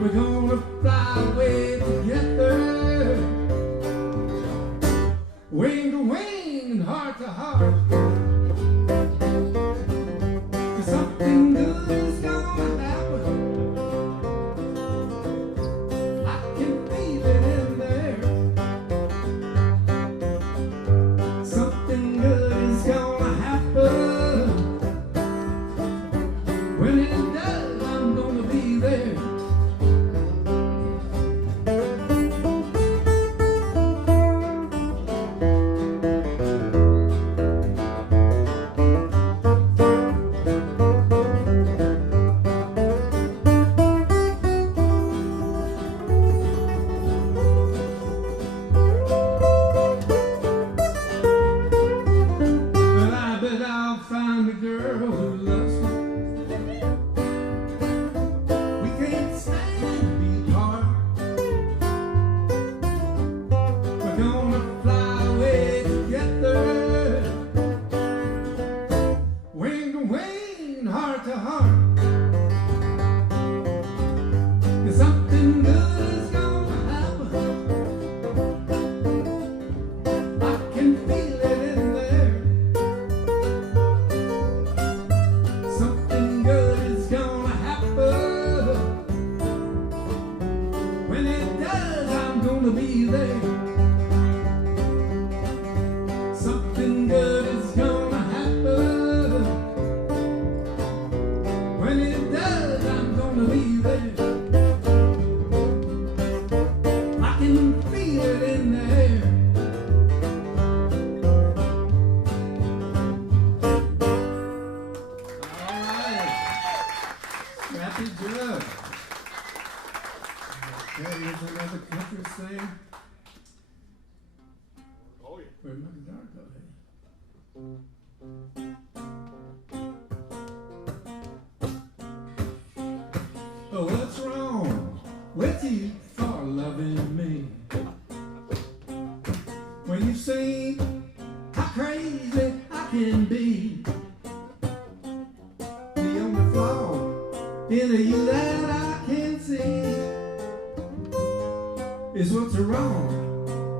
We're gonna fly away together, wing to wing and heart to heart. 'Cause something good is gonna happen. I can feel it in there. Something good is gonna happen. When it does, I'm gonna be there. But I bet I'll find a girl who loves me. We can't stand to be apart. We're gonna fly away together, wing to wing, heart to heart. 'Cause something good is gonna happen. I can feel it in there. Something good is gonna happen. When it does, I'm gonna be there. Something good is gonna happen. When it does, I'm gonna be there. I can feel it in the air. All right, Scrappy Judd. Okay, here's another country thing. Oh, yeah. Where my guitar go? Hey? Oh, what's wrong with you for loving me? When you see how crazy I can be, the only flaw in you that I can see is what's wrong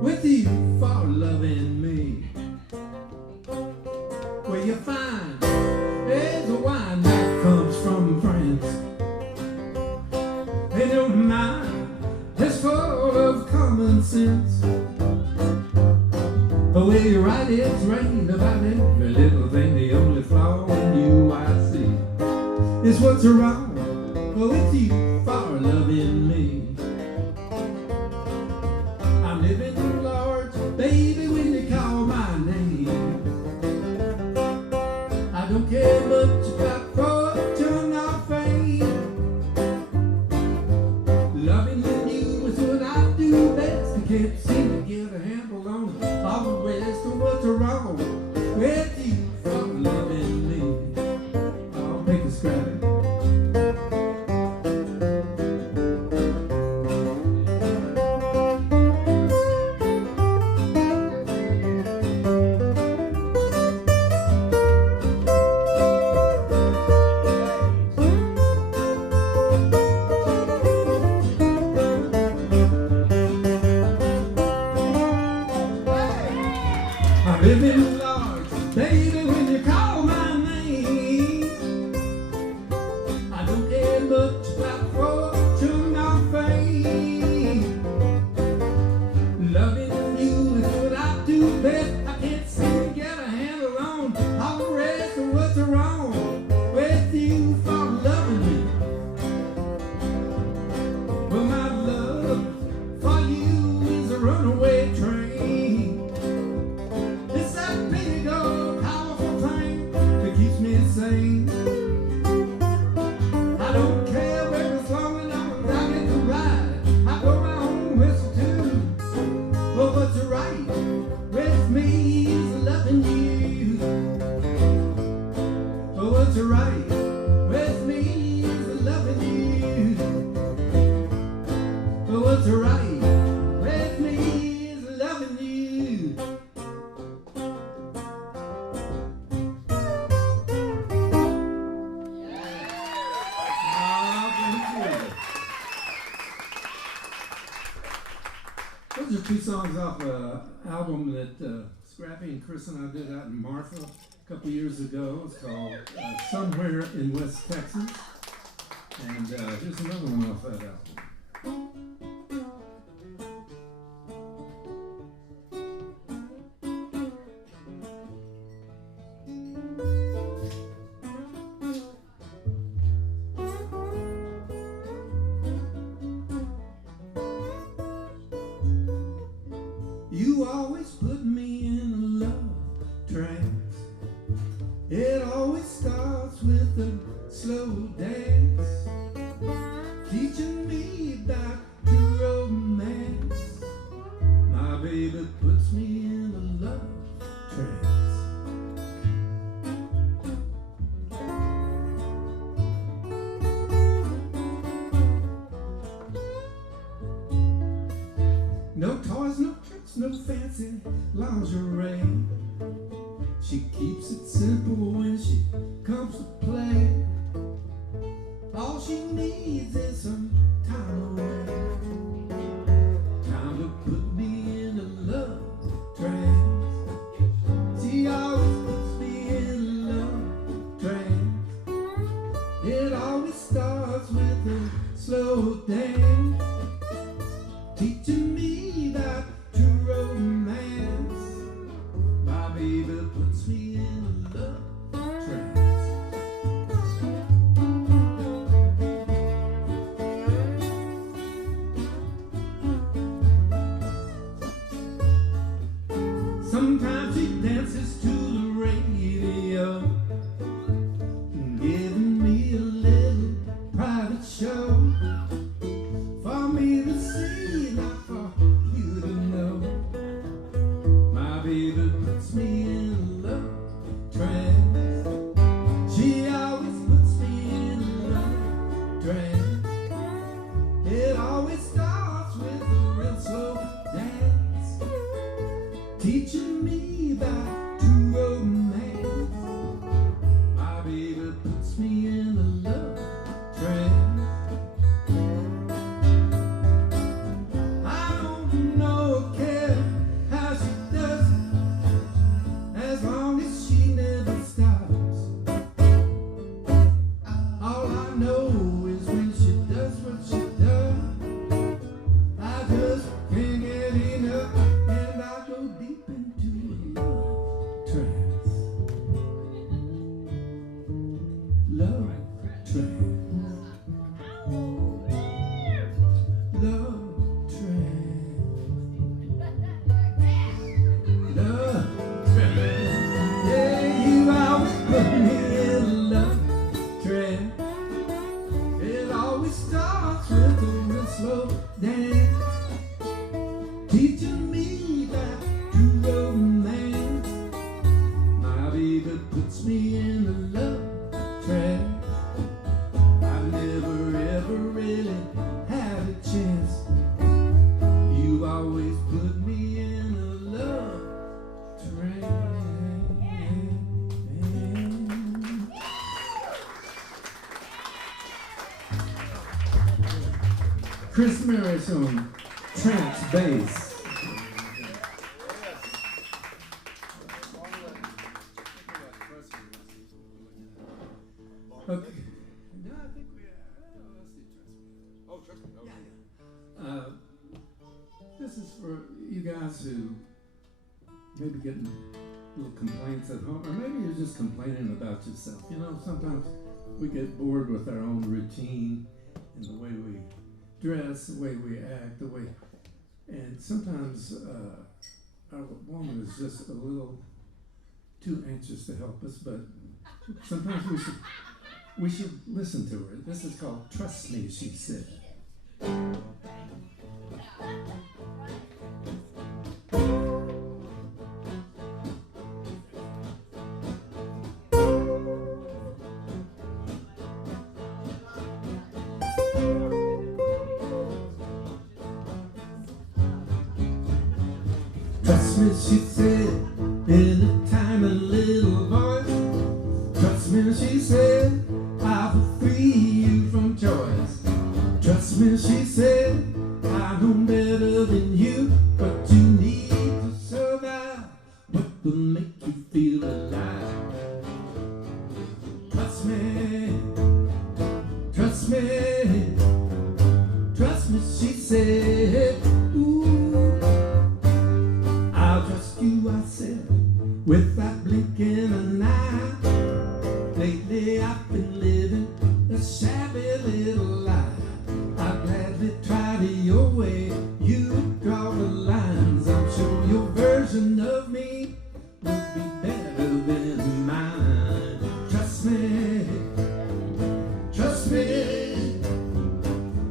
with you for loving me. Well, you find there's a wine that comes from France. They don't mind, it's full of common sense. But when you write, it's rained about every little thing. The only flaw in you I see is what's wrong with you for loving me. I'm living large, baby, when you call my name. I don't care much about fortune or fame. Loving you is what I do best. I can't seem to get a handle on all the rest of what's wrong with you for loving me. I'll take a Scrappy. I'm living large, baby, when you call my name. I don't care much about fortune or fame. Loving you is what I do best. I can't seem to get a handle on all the rest of what's wrong with you for loving me. Well, my love for you is a runaway train. It's that big old powerful thing that keeps me sane. I don't care where it's long and long as I get to ride. I blow my own whistle too. But what's right with me is loving you. But what's right with me is loving you. But what's right with me is loving you. Those are two songs off an album that Scrappy and Chris and I did out in Martha a couple years ago. It's called Somewhere in West Texas. And here's another one off that album. You always put me in a love trance. It always starts with a slow dance, teaching me back to romance. My baby puts me in a love trance. No toys, no tricks, no fancy lingerie. She keeps it simple when she comes to play. All she needs is some time away. Time to put me in a love trance. She always puts me in a love trance. It always starts with a slow dance, teaching me back to romance. My baby puts me in a love trance. Sometimes she dances to the radio, giving me a little private show for me to see, not for you to know. My baby puts me in a love trance. She always puts me in a love trance. It always starts with a real slow dance, teaching me back to romance. My baby puts me in a love trance. I don't know, care how she does it, as long as she never stops. All I know is when she does what she does, I just can't get enough, and I go deep into a love trance. Love trance. Love trance. Love trance. Yeah, you always put me in a love trance. It always starts with a real slow dance, teaching me back to romance. My baby puts me in a love trance. I never ever really had a chance. You always put me in a love trance. Chris Maresh on trance bass. Okay. No, I think we let's do trust me. Oh, trust me. Okay. Yeah. This is for you guys who maybe getting little complaints at home, or maybe you're just complaining about yourself. You know, sometimes we get bored with our own routine and the way we dress, the way we act, the way, and sometimes our woman is just a little too anxious to help us, but sometimes we should listen to her. This is called Trust Me, She Said. Trust me, she said, in a tiny little voice. Trust me, she said, I will free you from choice. Trust me, she said, I know better than you, but trust me, she said. Ooh, I'll trust you, I said, without blinking an eye. Lately I've been living a shabby little lie. I'd gladly try to your way. You draw the lines. I'm sure your version of me would be better than mine. Trust me, trust me,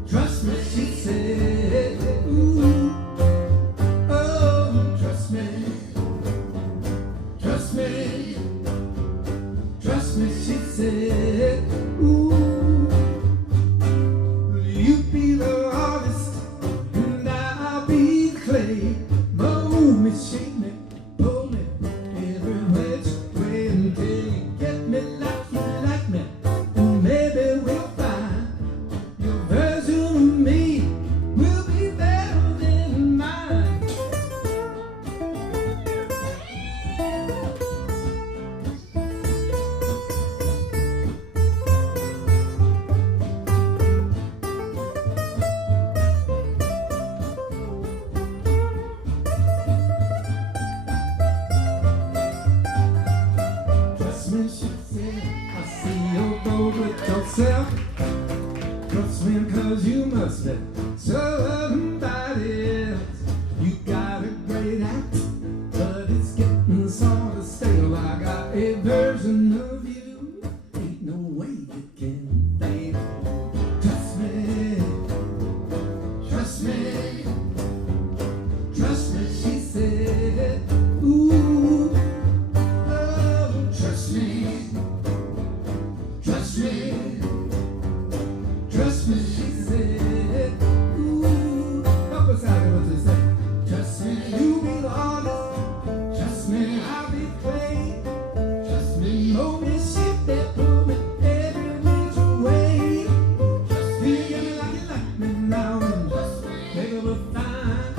trust me, she said. Ooh, oh, trust me, trust me, trust me, she said. Ooh, you be the artist and I'll be the clay. Mold me, shape me, pull me every which way until you get me like you like me. And maybe we'll find your version of me will be better than mine. Trust me, she said, I see you're bold with yourself. Trust me, cause you must have somebody else. You got a great act, but it's getting sort of stale. I got a version of you, ain't no way you can fail. Trust me, trust me, trust me, she said. Ooh, oh, trust me, trust me, trust me, she said. Ooh, help us out here with this thing. Trust me, you be the artist. Trust me, I'll be clay. Trust me, mold me, shape me, pull me every which way. Trust me, get me like you like me now, and maybe we'll find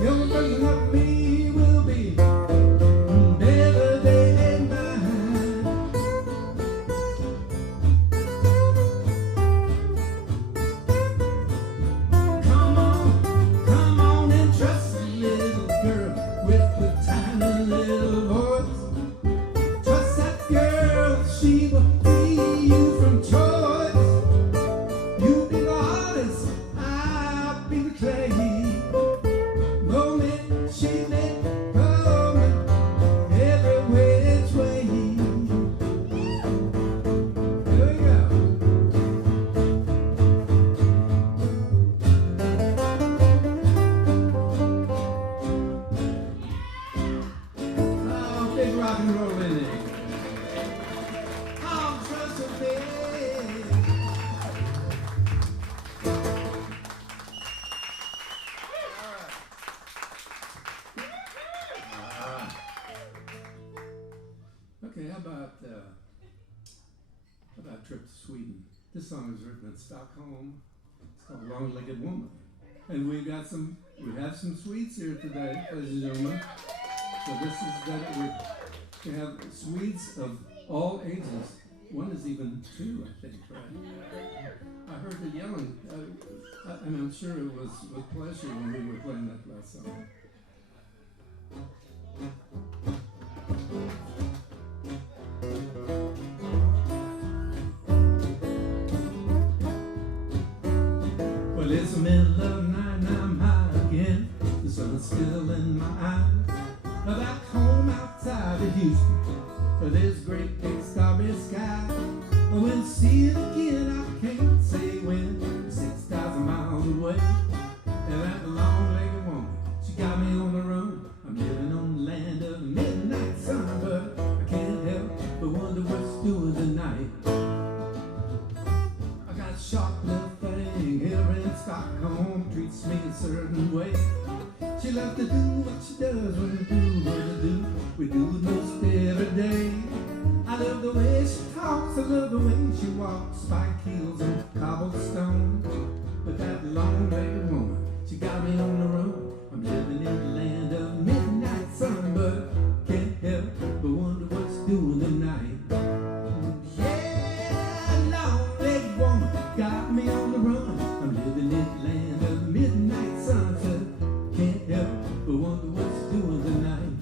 your version of me will be better than mine. Come on and trust me, little girl with the tiny little voice. Trust that girl, she will free you from choice. You be the artist, I'll be the clay. Mold me, shape me, pull me every which way. Here we go. Oh, big rock and roll in it. Oh, trust me. Okay, how about Trip to Sweden? This song is written in Stockholm. It's called Long-Legged Woman. And we have some Swedes here today, ladies and gentlemen. So this is that we have Swedes of all ages. One is even 2, I think, right? I heard it yelling, and I'm sure it was with pleasure when we were playing that last song. Well, it's the middle of the night and I'm high again. The sun is still in my eyes. Back home outside of Houston, there's great big starry sky. When I see it again, I can't say when. 6,000 miles away, and that long-legged woman, she got me on the run. I'm living on the land of the midnight sun, but I can't help but wonder what's doing tonight. I got a sharp little thing here in Stockholm, treats me a certain way. She loves to do what she does when we do what we do. We do it most every day. I love the way she talks, I love the way she walks, spike heels and cobblestone. But that long-legged woman, she got me on the road. I'm living in the land of midnight sun, but can't help but wonder what's doing tonight. Yeah, long-legged woman, got me on the run. I'm living in the land of midnight sunset. Can't help but wonder what you're doing tonight.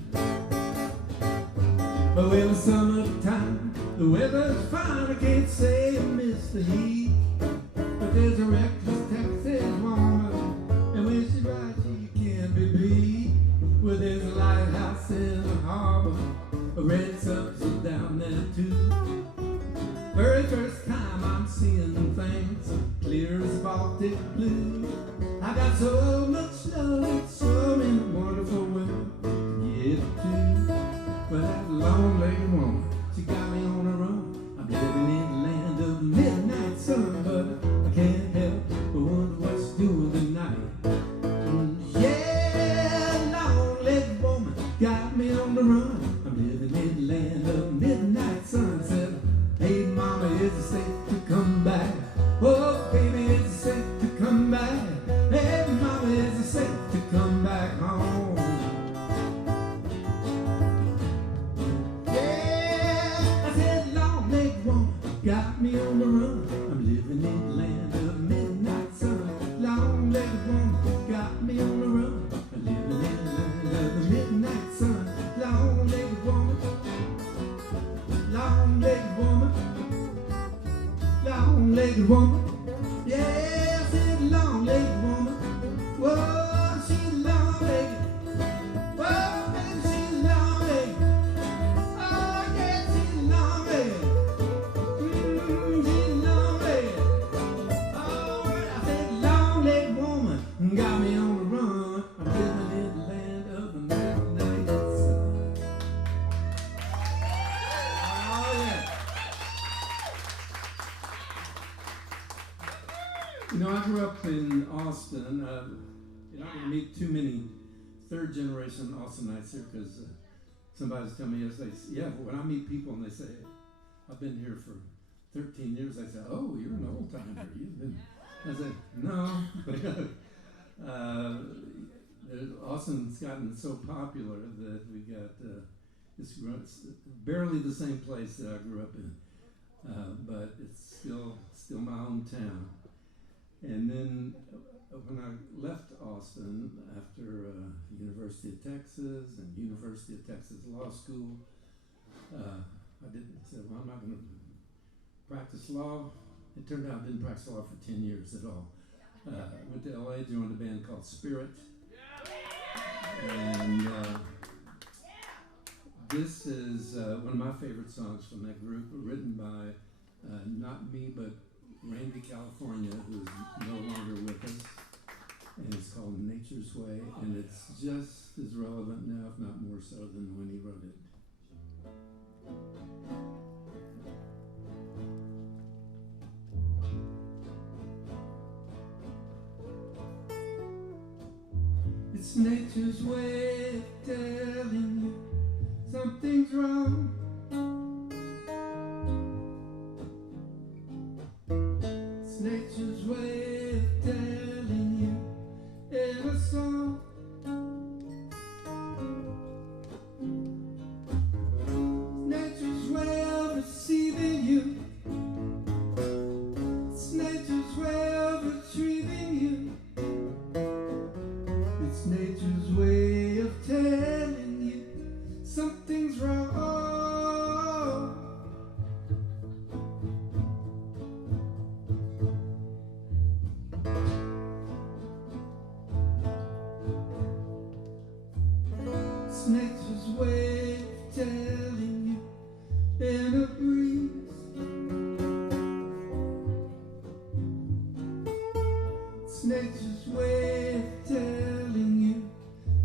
Well, it's summertime, the weather's fine. I can't say I miss the heat, but there's a reckless Texas woman, and when she's right, she can't be beat. Well, there's a lighthouse in the harbor, a red subs down there too. Very first time I'm seeing things clear as Baltic blue. I got so much love, so many wonderful women to give to. But that long-legged woman, she got me on the run. I'm living in the land of midnight sun, but I can't help but wonder what she's doing tonight. Yeah, long-legged woman got me on the run. I'm living in the land of midnight sunset. Hey, mama, is it safe to come back? Oh, baby, is it safe to come back? Hey, mama, is it safe to come back home? Yeah, I said, long-legged woman got me on the run. I'm living in the land of midnight sun. Long-legged woman got me on the run. I'm living in the land of the midnight sun. Long-legged woman, long-legged woman, long-legged woman. Yeah, I said long-legged woman. Whoa, she's long-legged. Whoa, baby, she's long-legged. Oh, yeah, she's long-legged. She's long-legged. Oh, I said long-legged woman got me on the run. I'm living in the land of the midnight sun. Oh, yeah. You know, I grew up in Austin. You're not going to meet too many third-generation Austinites here because somebody's telling me yesterday, yeah, but when I meet people and they say, I've been here for 13 years, I say, oh, you're an old-timer. You've been. I said, no. Austin's gotten so popular that we got it's barely the same place that I grew up in, but it's still my hometown. And then when I left Austin after University of Texas and University of Texas Law School, I said, well, I'm not going to practice law. It turned out I didn't practice law for 10 years at all. I went to LA, joined a band called Spirit. And this is one of my favorite songs from that group, written by not me, but Randy California, who is no longer with us. And it's called Nature's Way, and it's just as relevant now, if not more so, than when he wrote it. It's nature's way of telling you something's wrong. It's nature's way of telling you in a song. It's nature's way of receiving you. It's nature's way of retrieving you. It's nature's way of telling you something's wrong. It's nature's way of telling you in a breeze. It's nature's way of telling you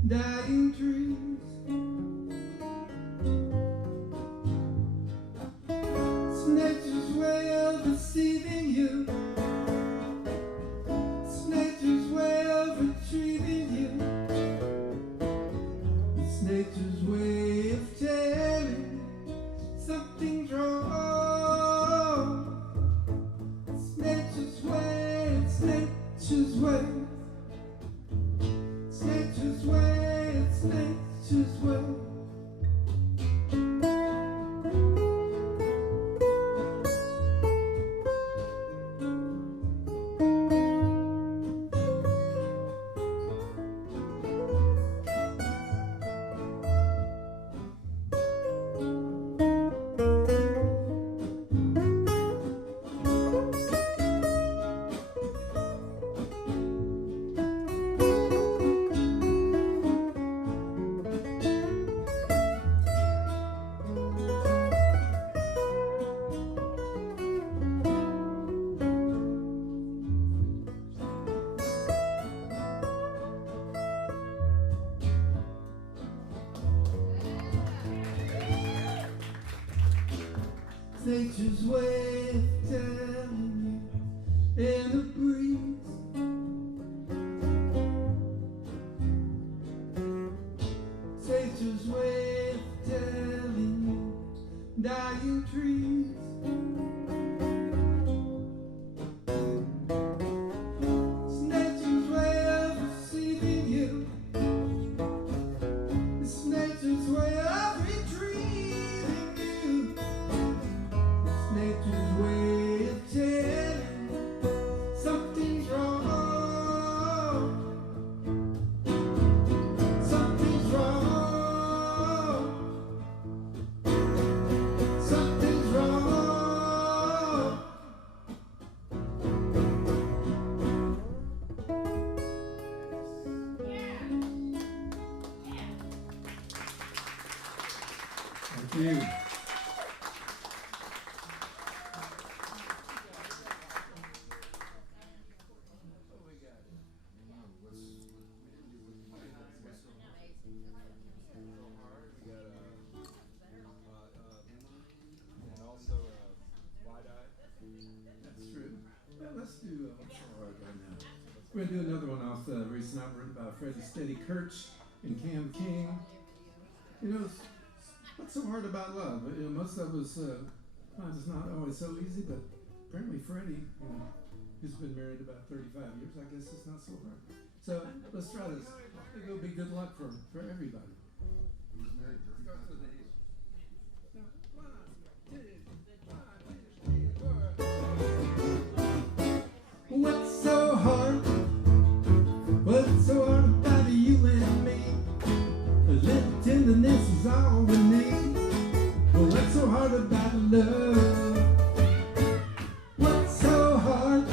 dying trees. It's nature's way of deceiving you. It's nature's way of retrieving you. It's nature's way of telling you something's wrong. It's nature's way, it's nature's way. It's nature's way, it's nature's way. nature's way of telling you in the breeze. Nature's way of telling you, dying trees. It's nature's way of receiving you. It's nature's way of retrieving you. It's nature's way of telling something's wrong. Something's wrong. Something's wrong. Thank you. That's true. Yeah, let's do what's so hard right now. We're going to do another one off the recent album written by Freddie Steady Kirch and Cam King. You know, what's so hard about love? You know, most of us find it's not always so easy, but apparently Freddie, who's been married about 35 years, I guess it's not so hard. So let's try this. I think it'll be good luck for everybody. Starts with the what's so hard? What's so hard about you and me? A little tenderness is all we need. But what's so hard about love? What's so hard?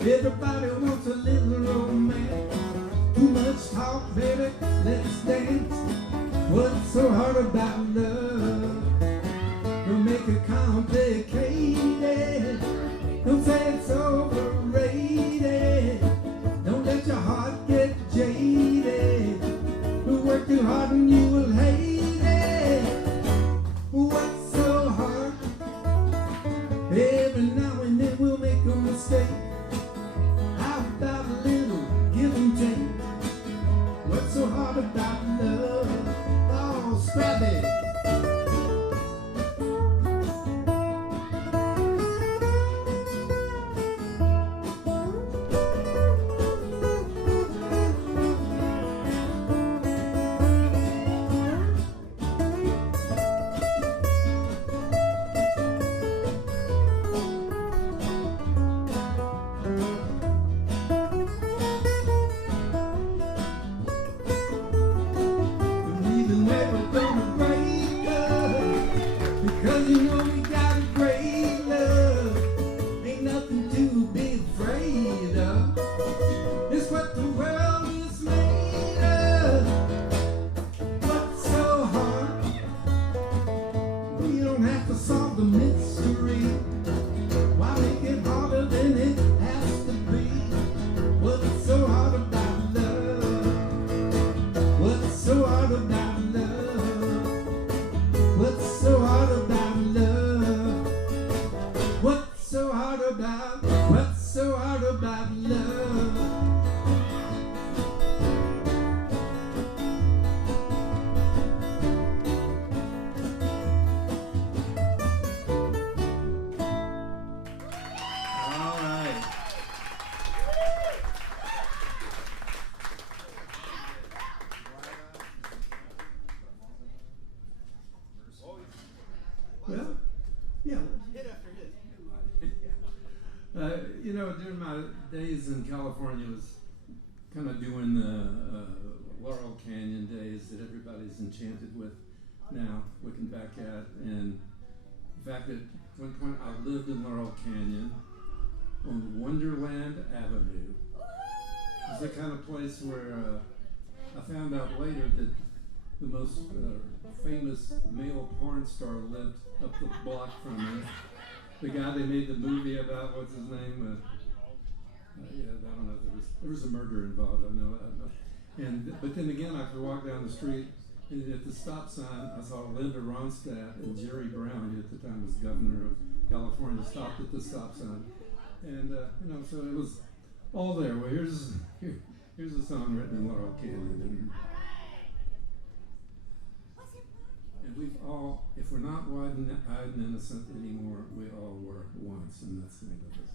Everybody wants a little romance. Too much talk, baby, let's dance. What's so hard about love? Don't make it complicated. Don't say it's overrated. Don't let your heart get jaded. Don't work too hard and you will hate it. What's so hard? Every now and then we'll make a mistake. How about a little give and take? What's so hard about love? Oh, Scrappy. Well, yeah. Hit after hit. You know, during my days in California, was kind of doing the Laurel Canyon days that everybody's enchanted with now, looking back at. And the fact that at one point I lived in Laurel Canyon on Wonderland Avenue. It's the kind of place where I found out later that the most famous male porn star lived up the block from me. The guy they made the movie about, what's his name? Yeah, I don't know. There was a murder involved. I know. But then again, I could walk down the street And at the stop sign, I saw Linda Ronstadt and Jerry Brown, who at the time was governor of California, stopped at the stop sign. And, so it was all there. Well, here's a song written in Laurel Canyon. And we've all, if we're not wide-eyed and innocent anymore, we all were once, and that's the name of this.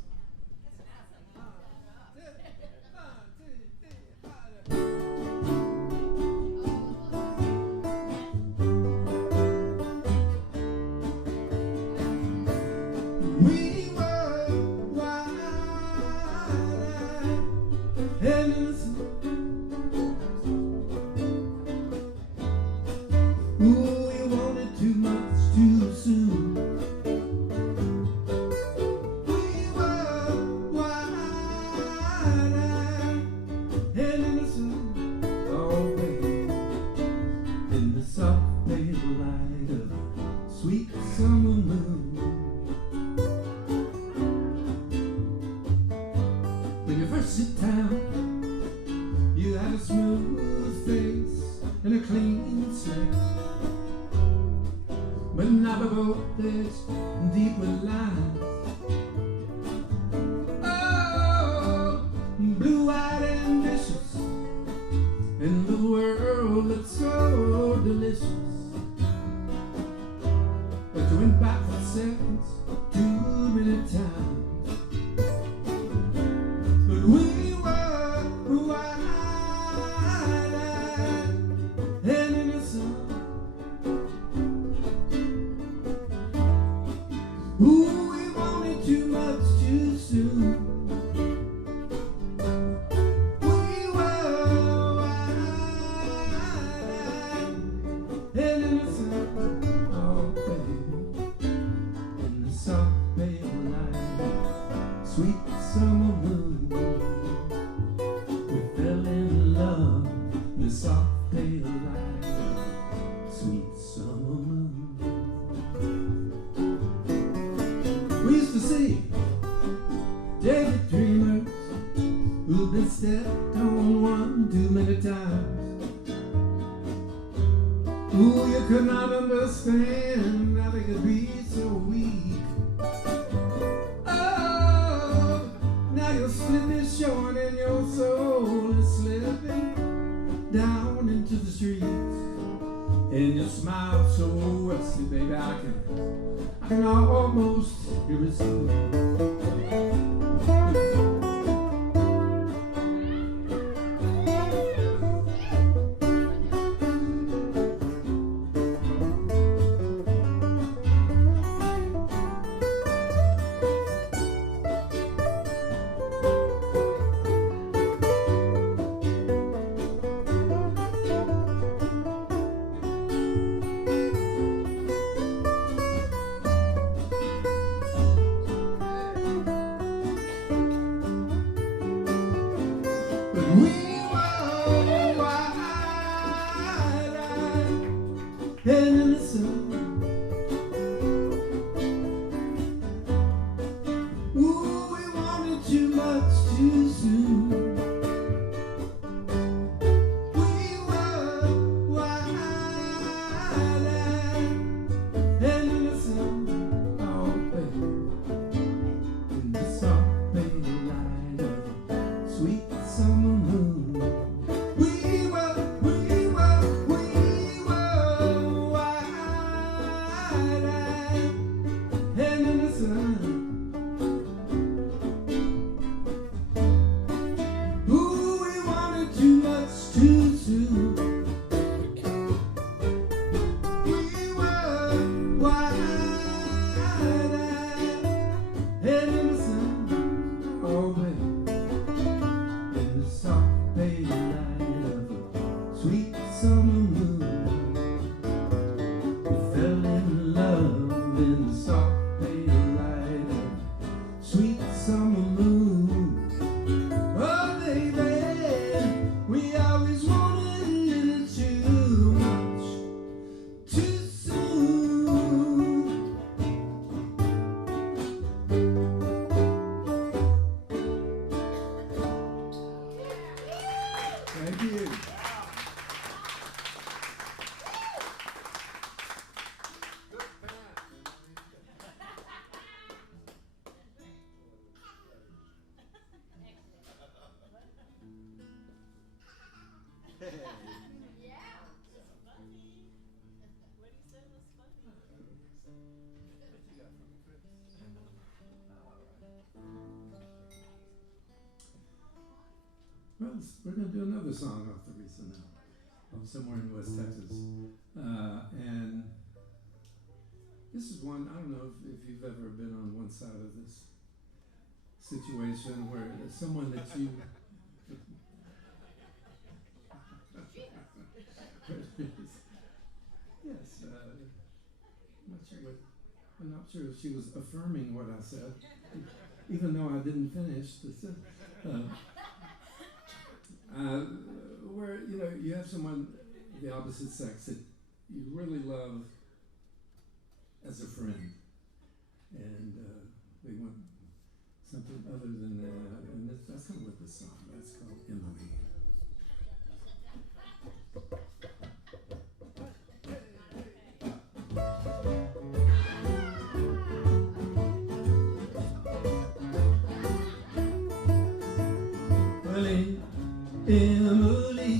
We were wide-eyed and innocent. Ooh, we wanted too much too soon. We were wide-eyed and innocent. Oh, baby, in the soft pale light of sweet summer moon. When you first sit down, you had a smooth face and a clean slate. But now we're both edged deep with lines. Oh, blue-eyed ambitious, in the world that's so delicious. But you went back for seconds too many times. But we were wide-eyed and innocent. Ooh, we wanted too much too soon. We were wide-eyed and innocent. Oh, baby, in the soft pale light, sweet summer moon. We fell in love in the soft pale light, sweet summer moon. We used to see David dreamers who've been stepped on one too many times. Ooh, you could not understand how they could be so weak. Oh, now your slip is showing and your soul is slipping down into the streets. And your smile so rusty, baby, I can almost hear it sing. And innocent. Ooh, we wanted too much too soon. We were wide-eyed and innocent. Oh, baby, in the soft pale light of sweet summer moon. We were and innocent. Well, we're going to do another song off the recent album, from somewhere in West Texas. And this is one, I don't know if you've ever been on one side of this situation where someone that you... Yes, I'm not sure if she was affirming what I said, even though I didn't finish this. Where you have someone the opposite sex that you really love as a friend, and they want something other than that, and that's kind of what this song. That's called Emily. Emily,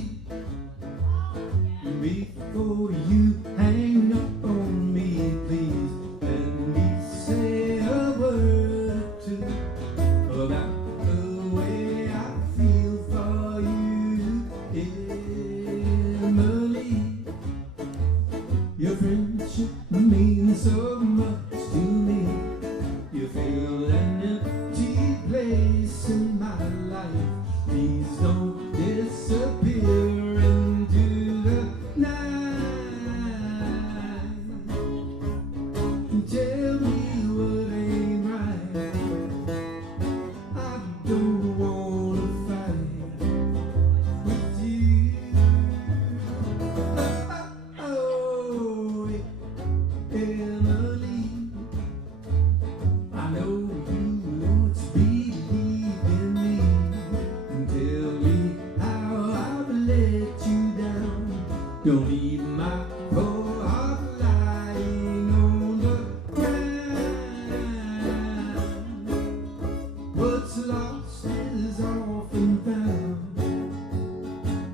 before you hang up on me, please let me say a word or two about the way I feel for you. Emily, your friendship means so much to me. You fill an empty place in my life. Please don't disappear into the night. Tell me what ain't right. I don't wanna fight with you. Oh, Emily, I know you won't believe in me. Tell me how I've let you down. Don't leave my poor heart lying on the ground. What's lost is often found.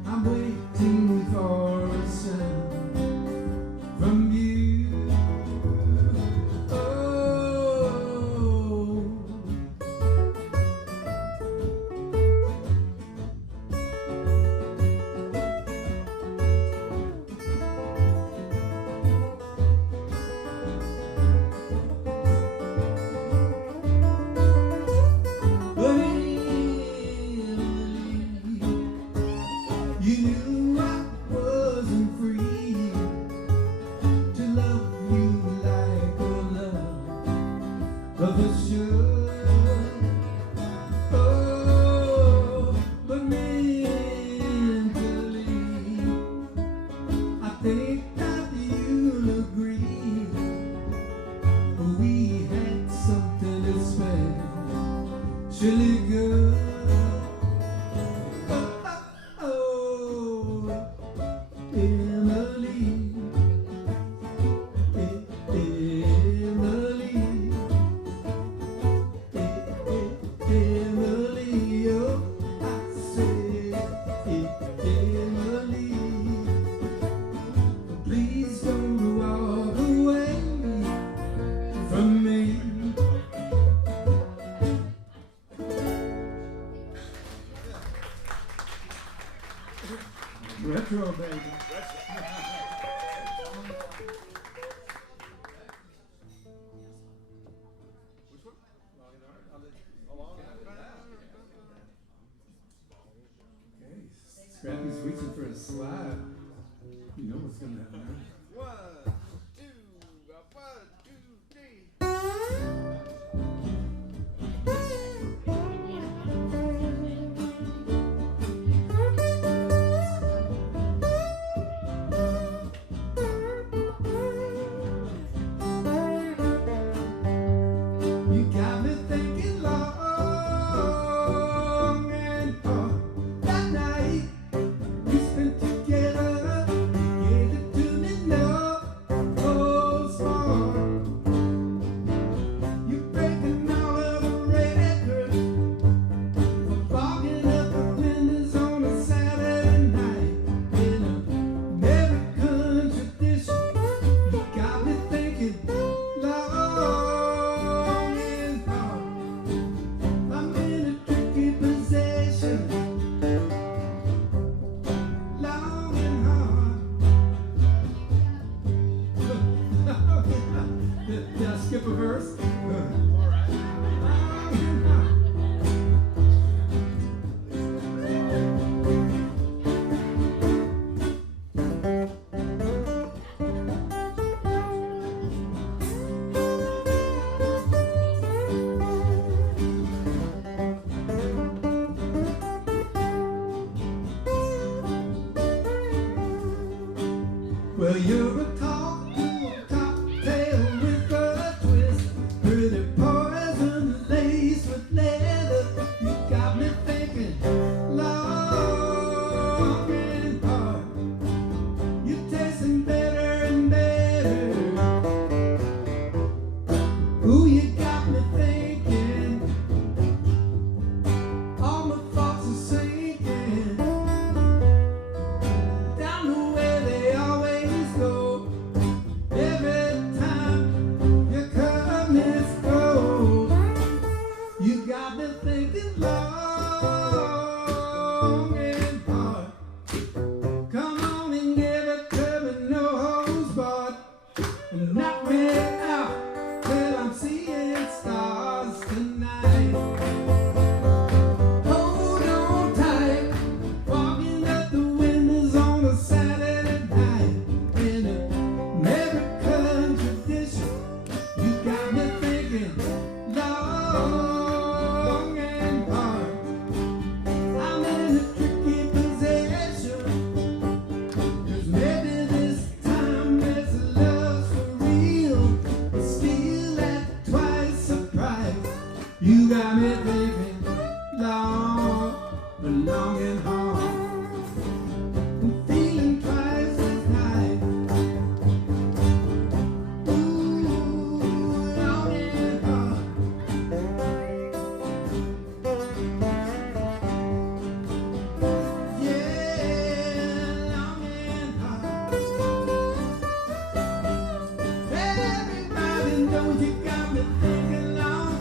I'm waiting for a sound from you. You knew I wasn't free to love you like a lover should. Oh, but mentally, I think that you'll agree we had something especially good. Emily, oh, I say, Emily, please don't walk away from me. Retro, baby. Which one? Okay, Scrappy's reaching for a slide. You know what's going to happen. One, two, 3. You got me thinking long and hard. That night we spent together, you gave it to me now. Well, you're a tall, cool cocktail with a twist. Pretty poison laced with leather. You got me thinking long and hard. You're tasting better and better. Ooh, you got me thinking. All my thoughts are sinking down the way they always go. Every time you come and go, you got me thinking long and hard. Come on and give it to me, no holds barred, and knock me out till I'm seeing stars tonight. Hold on tight, walking up the windows on a Saturday night. In an American tradition, you got me thinking long and hard. I'm in a tricky possession, 'cause maybe this time this love's for real. Still at twice the price. You got me thinking long and hard. I'm feeling twice as high. Ooh, long and hard. Yeah, long and hard. Everybody knows you got me thinking long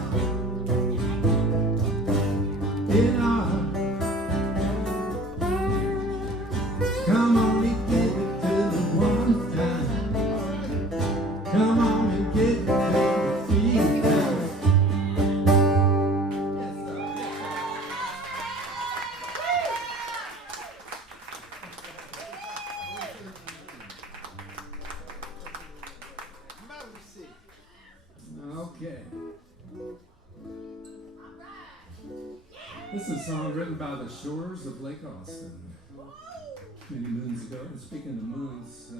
and hard. Come on and give it to me one time. Come on and give it to me 3 times. Yes, sir. Okay. This is a song written by the shores of Lake Austin many moons ago. And speaking of moons,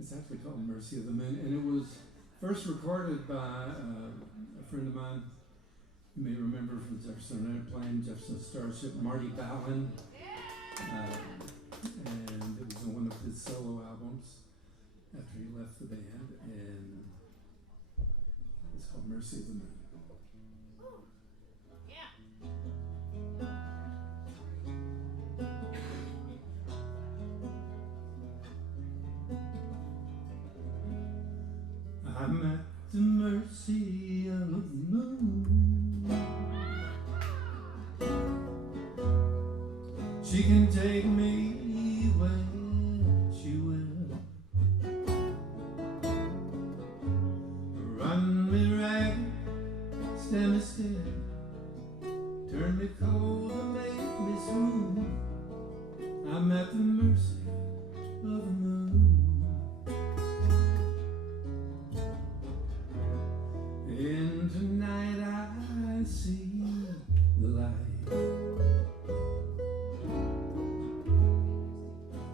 it's actually called Mercy of the Moon. And it was first recorded by a friend of mine you may remember from Jefferson Airplane, Jefferson Starship, Marty Ballin. And it was on one of his solo albums after he left the band. And it's called Mercy of the Moon. I'm at the mercy of the moon. She can take me where she will. Run me ragged, stand me still, turn me cold and make me swoon. I'm at the mercy of the moon. And tonight I see the light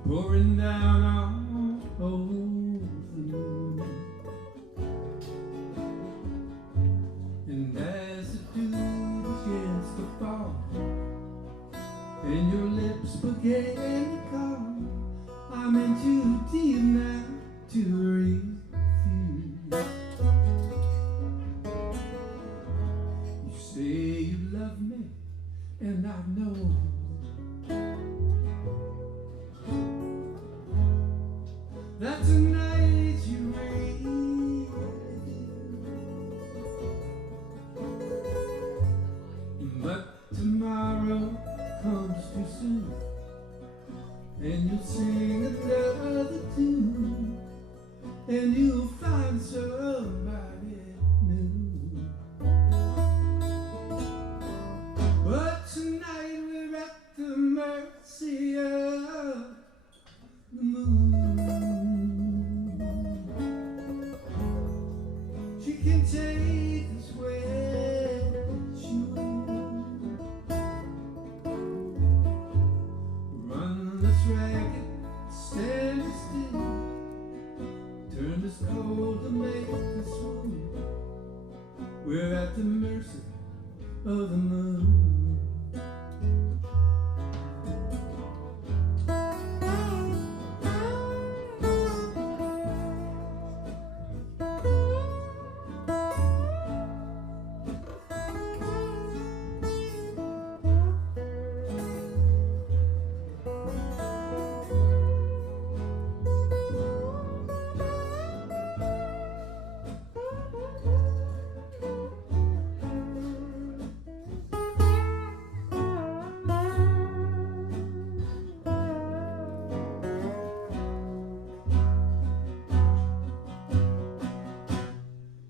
pouring down all over me. And as the dew begins to fall and your lips begin to call, I'm in too deep now to refuse. Say you love me, and I know that tonight you read, but tomorrow comes too soon, and you'll sing another tune, and you'll find somebody new. But tonight we're at the mercy of the moon. She can take us where she will. Run us ragged, stand still, is cold to make us swoon. We're at the mercy of the moon.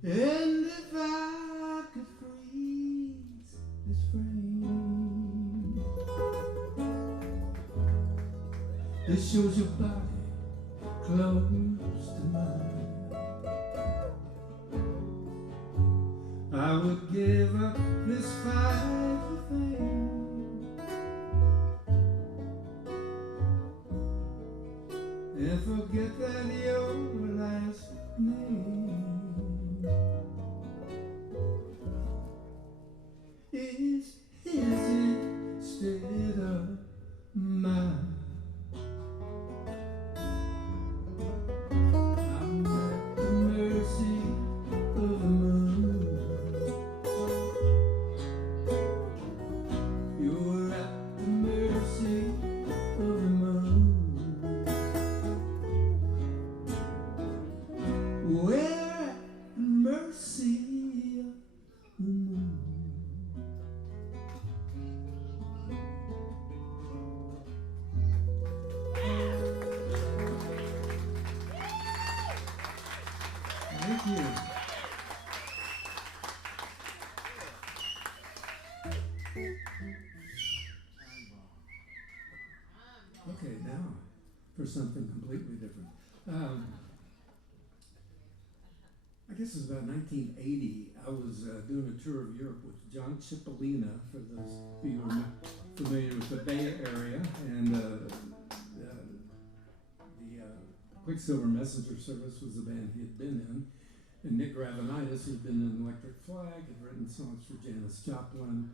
And if I could freeze this frame that shows your body close to mine, I would give up this fight for fame and forget that your last name is his instead of mine. I'm at the mercy of the moon. You're at the mercy of the moon. We're at the mercy of the moon. Thank you. Okay, now for something completely different. I guess it was about 1980. I was doing a tour of Europe with John Cipollina, for those of you who are familiar with the Bay Area, and the Quicksilver Messenger Service was the band he had been in. And Nick Gravenitis, who'd been in Electric Flag, had written songs for Janis Joplin.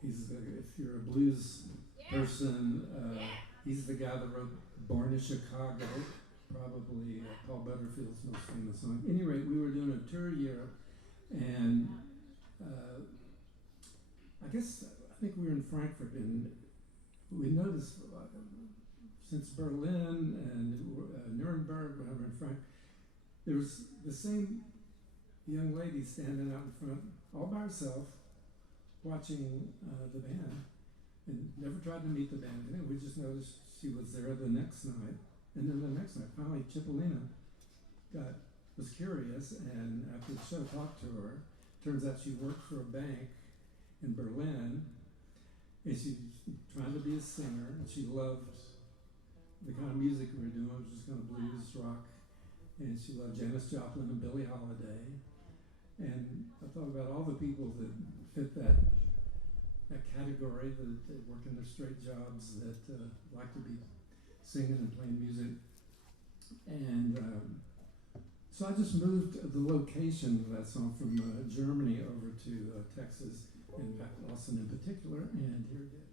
He's, if you're a blues person, he's the guy that wrote Born in Chicago, probably Paul Butterfield's most famous song. At any rate, we were doing a tour of Europe, and I think we were in Frankfurt, and we noticed since Berlin and Nuremberg, whenever in Frankfurt, there was the same young lady standing out in front, all by herself, watching the band, and never tried to meet the band. And we just noticed she was there the next night, and then the next night, finally, Cipollina was curious, and after the show, talked to her. Turns out she worked for a bank in Berlin, and she was trying to be a singer, and she loved the kind of music we were doing, which was kind of blues, rock, and she loved Janis Joplin and Billie Holiday. And I thought about all the people that fit that category, that they work in their straight jobs, that like to be singing and playing music. And so I just moved the location of that song from Germany over to Texas, and Austin in particular, and here it is.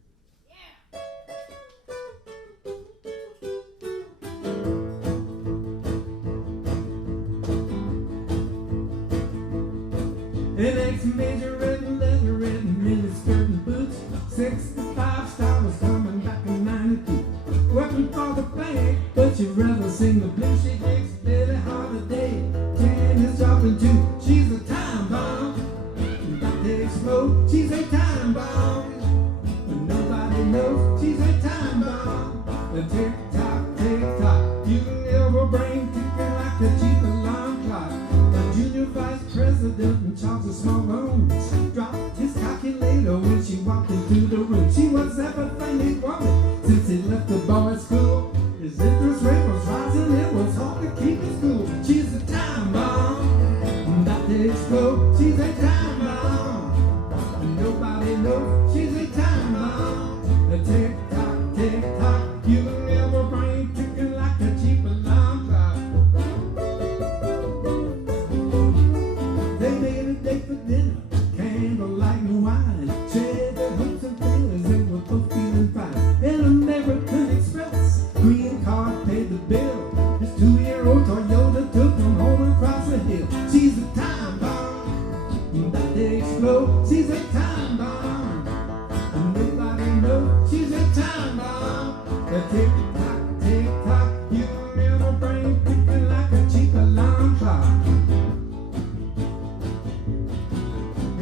An ex-major red leather, red miniskirt and boots. 65 star was coming back in 92. Working for the bank, but she'd rather sing the blues. She digs Billie Holiday, Janis Joplin too. She's a time bomb, about to explode. She's a time bomb, but nobody knows. She's a time bomb. The tick tock, you can never bring ticking like the cheap alarm clock. The junior vice president in charge of small loans dropped his calculator when she walked into the room. She was everything he wanted since he left the boys' school. His interest rate was rising, it was hard to keep his cool. She's a time bomb, about to explode. She's a time bomb, and nobody knows. She's a time bomb. The tick tock. tick tock, you can hear my brain ticking like a cheap alarm clock.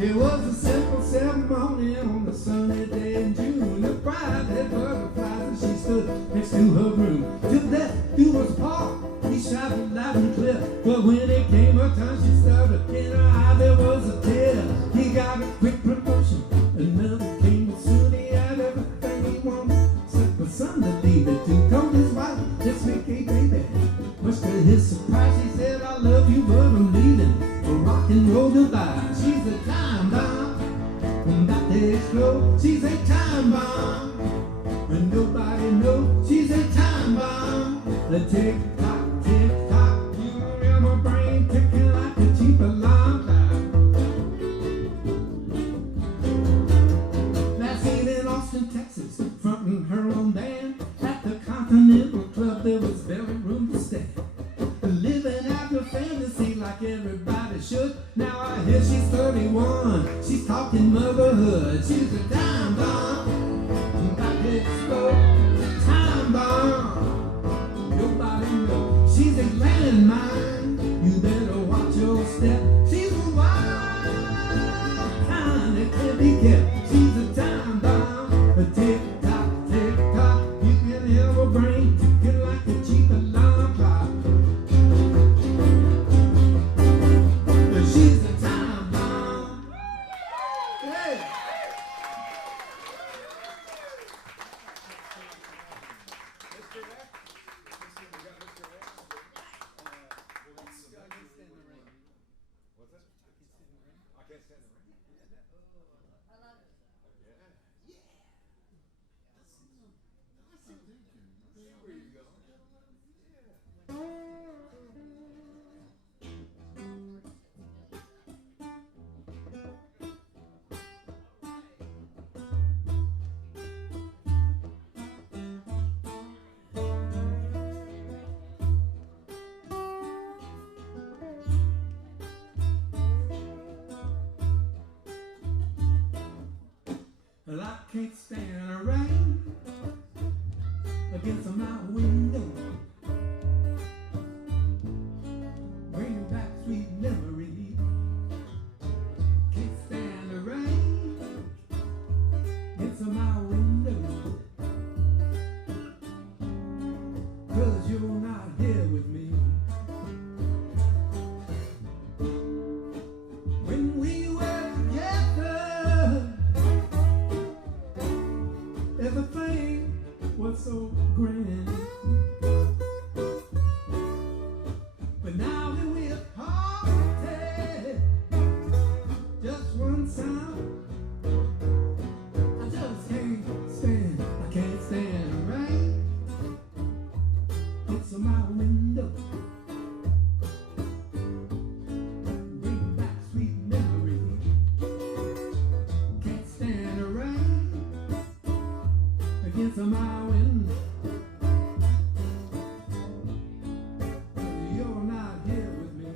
It was a simple 7 morning on a sunny day in June. The bride had butterflies and she stood next to her groom. Till death do us part, he shouted loud and clear. But when it came her time, she started in her eye there was a tear. He got a quick promotion, another came soon. He had everything he wanted, except for son to leave it to. Told his wife, let's make a baby. Much to his surprise, he said, I love you, but I'm leaving for rock and roll goodbye. She's a time bomb, about to explode. She's a time bomb, and nobody knows. She's a time bomb. The tick tock, you can hear my brain ticking like a cheap alarm clock. Last scene in Austin, Texas, fronting her own band. At the Continental Club, there was barely room to stand. Living out her fantasy like everybody should. Now I hear she's 31, she's talking motherhood. She's a time bomb, about to explode. Time bomb, nobody knows. She's a landmine, you better watch your step. She's a wild kind that can't be kept. She's a time bomb, a tick tock, you can hear her brain ticking like a cheap alarm clock. She's a time bomb. Hey. Well, I can't stand the rain against my window, bringing back sweet memories. Can't stand the rain against my window, 'cause you're not here with me. When we were together, everything was so grand. But now that we're parted, just one sound, I just can't stand the rain. It's on my window, bring back sweet memories. Can't stand the rain against my window, 'cause you're not here with me.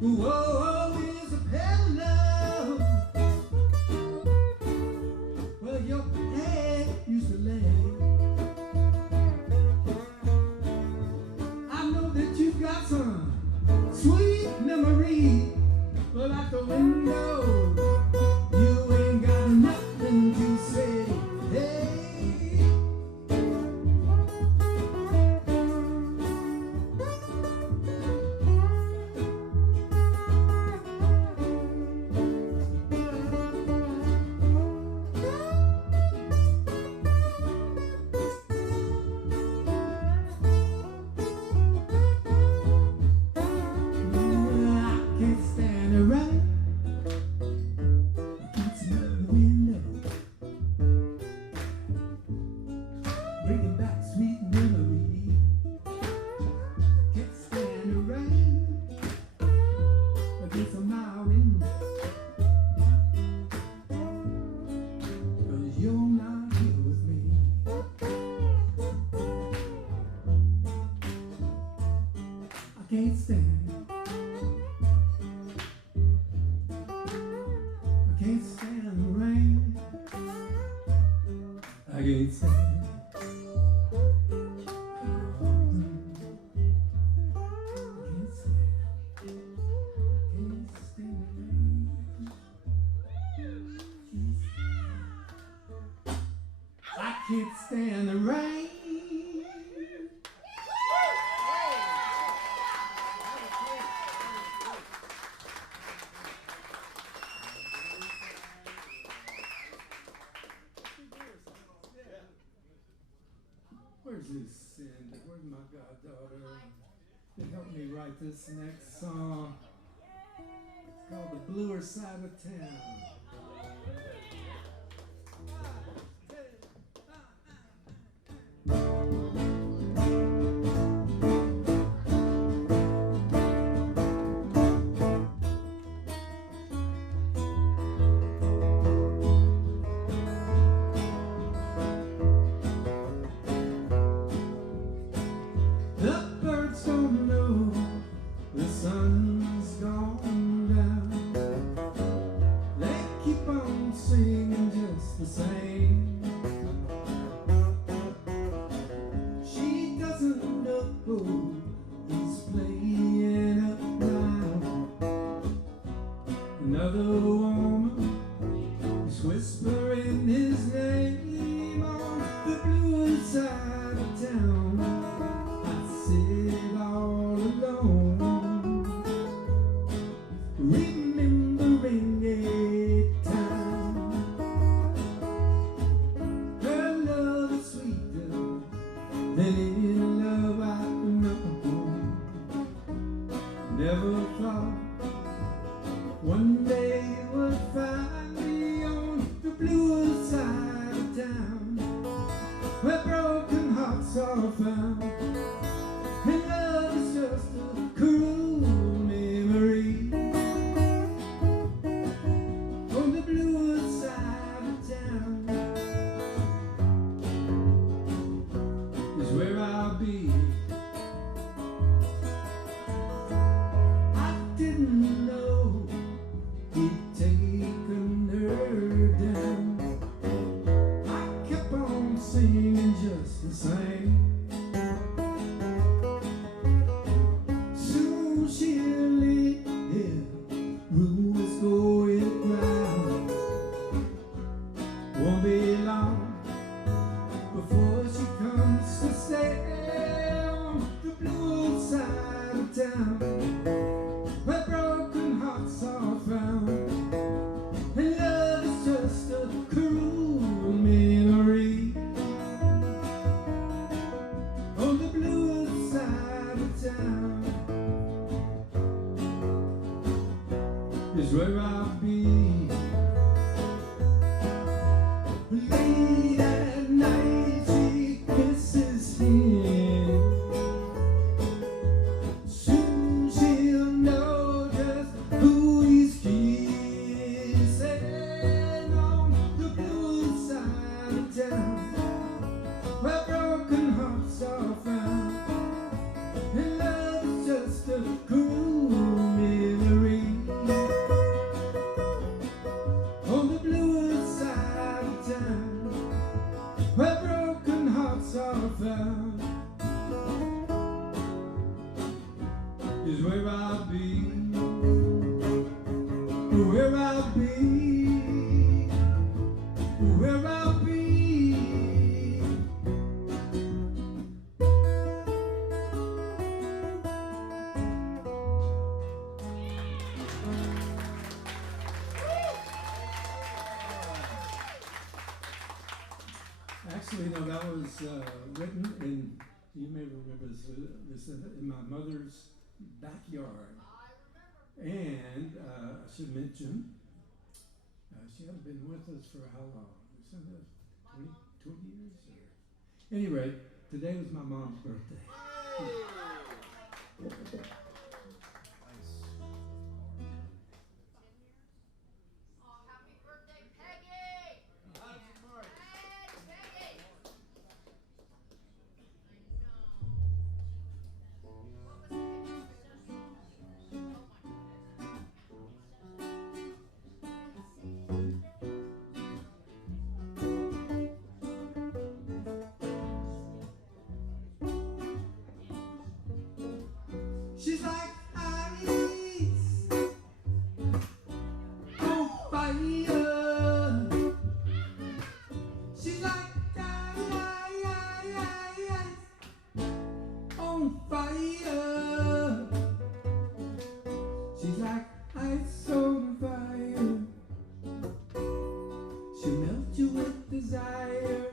Whoa, is a peddler where your head used to lay. I know that you've got some sweet memories, but out the window, you ain't got nothing to say. Hey. I can't stand the rain against my window, bringing back sweet memories. Can't stand the rain against my window, 'cause you're not here with me. I can't stand I can't stand the rain can't stand. I can't stand the rain. Where's this Cindy? Where's my goddaughter? They helped me write this next song. It's called The Bluer Side of Town. Actually, no, that was written in, you may remember this in my mother's backyard. And I should mention, she hadn't been with us for how long? 20 years? Or? Anyway, today was my mom's birthday. fire. She's like ice on fire. She's like ice on fire. She'll melt you with desire,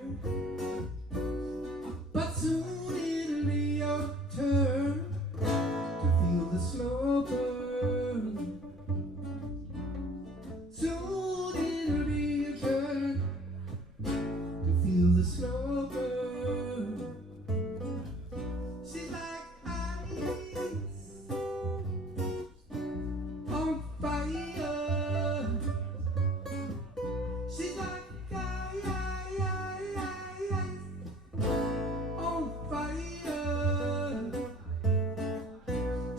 but soon it'll be your turn to feel the slow burn. Soon it'll be your turn to feel the slow burn. She's like ice on fire. She's like ice on fire.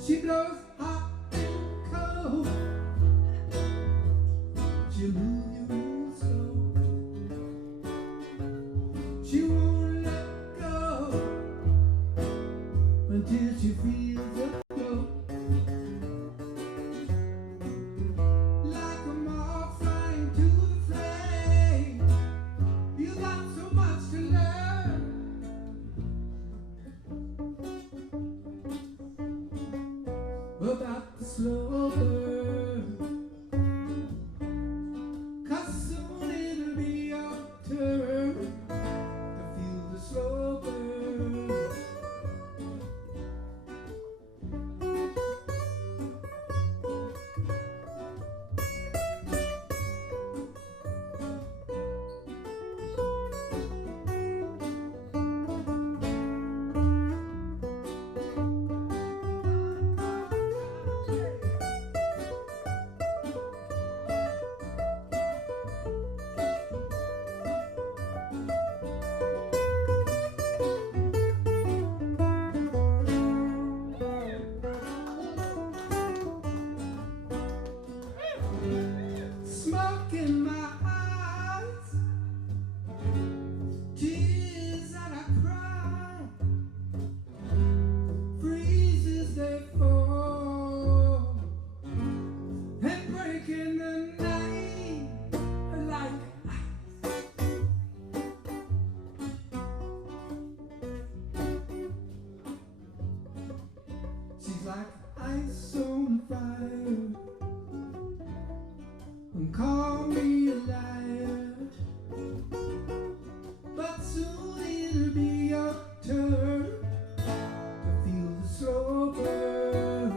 She blows hot and cold. She'll move you real slow. She won't let go until she feels the flow. Like a moth flying to the flame, you got so much to learn about the slow burn. 'Cause soon it'll be your turn to feel the slow burn. Smoke in my eyes, tears that I cry, freezes they fall, and break in the night like ice. She's like ice on fire. And call me a liar, but soon it'll be your turn to feel the slow burn.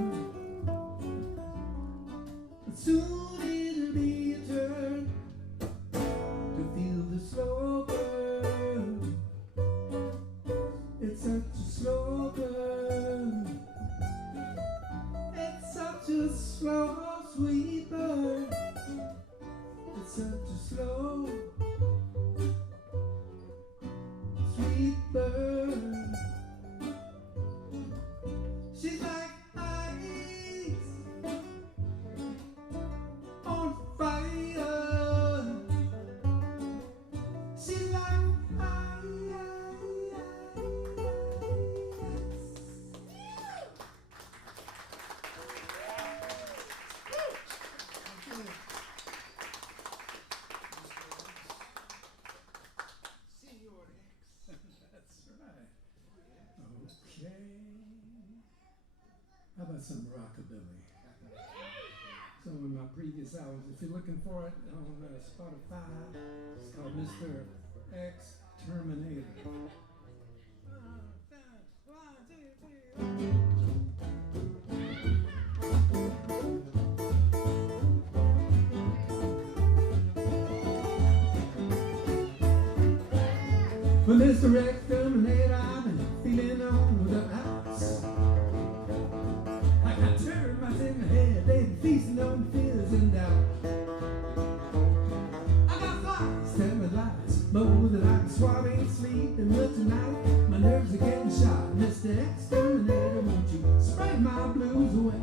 But soon it'll be your turn to feel the slow burn. It's such a slow burn. It's such a slow, sweet burn. It's such a slow, sweet burn. She's like ice on fire. She's like That's right. Okay. How about some rockabilly? Some of my previous albums, if you're looking for it on Spotify, it's called Mr. X Terminator. Well, Mr. Exterminator, I've been feeling on the ice. I got termites in my head, they've been feasting on fears and doubt. I got flies, termites, more than I can swallow, ain't sleeping well tonight. My nerves are getting shot. Mr. Exterminator, won't you spray my blues away?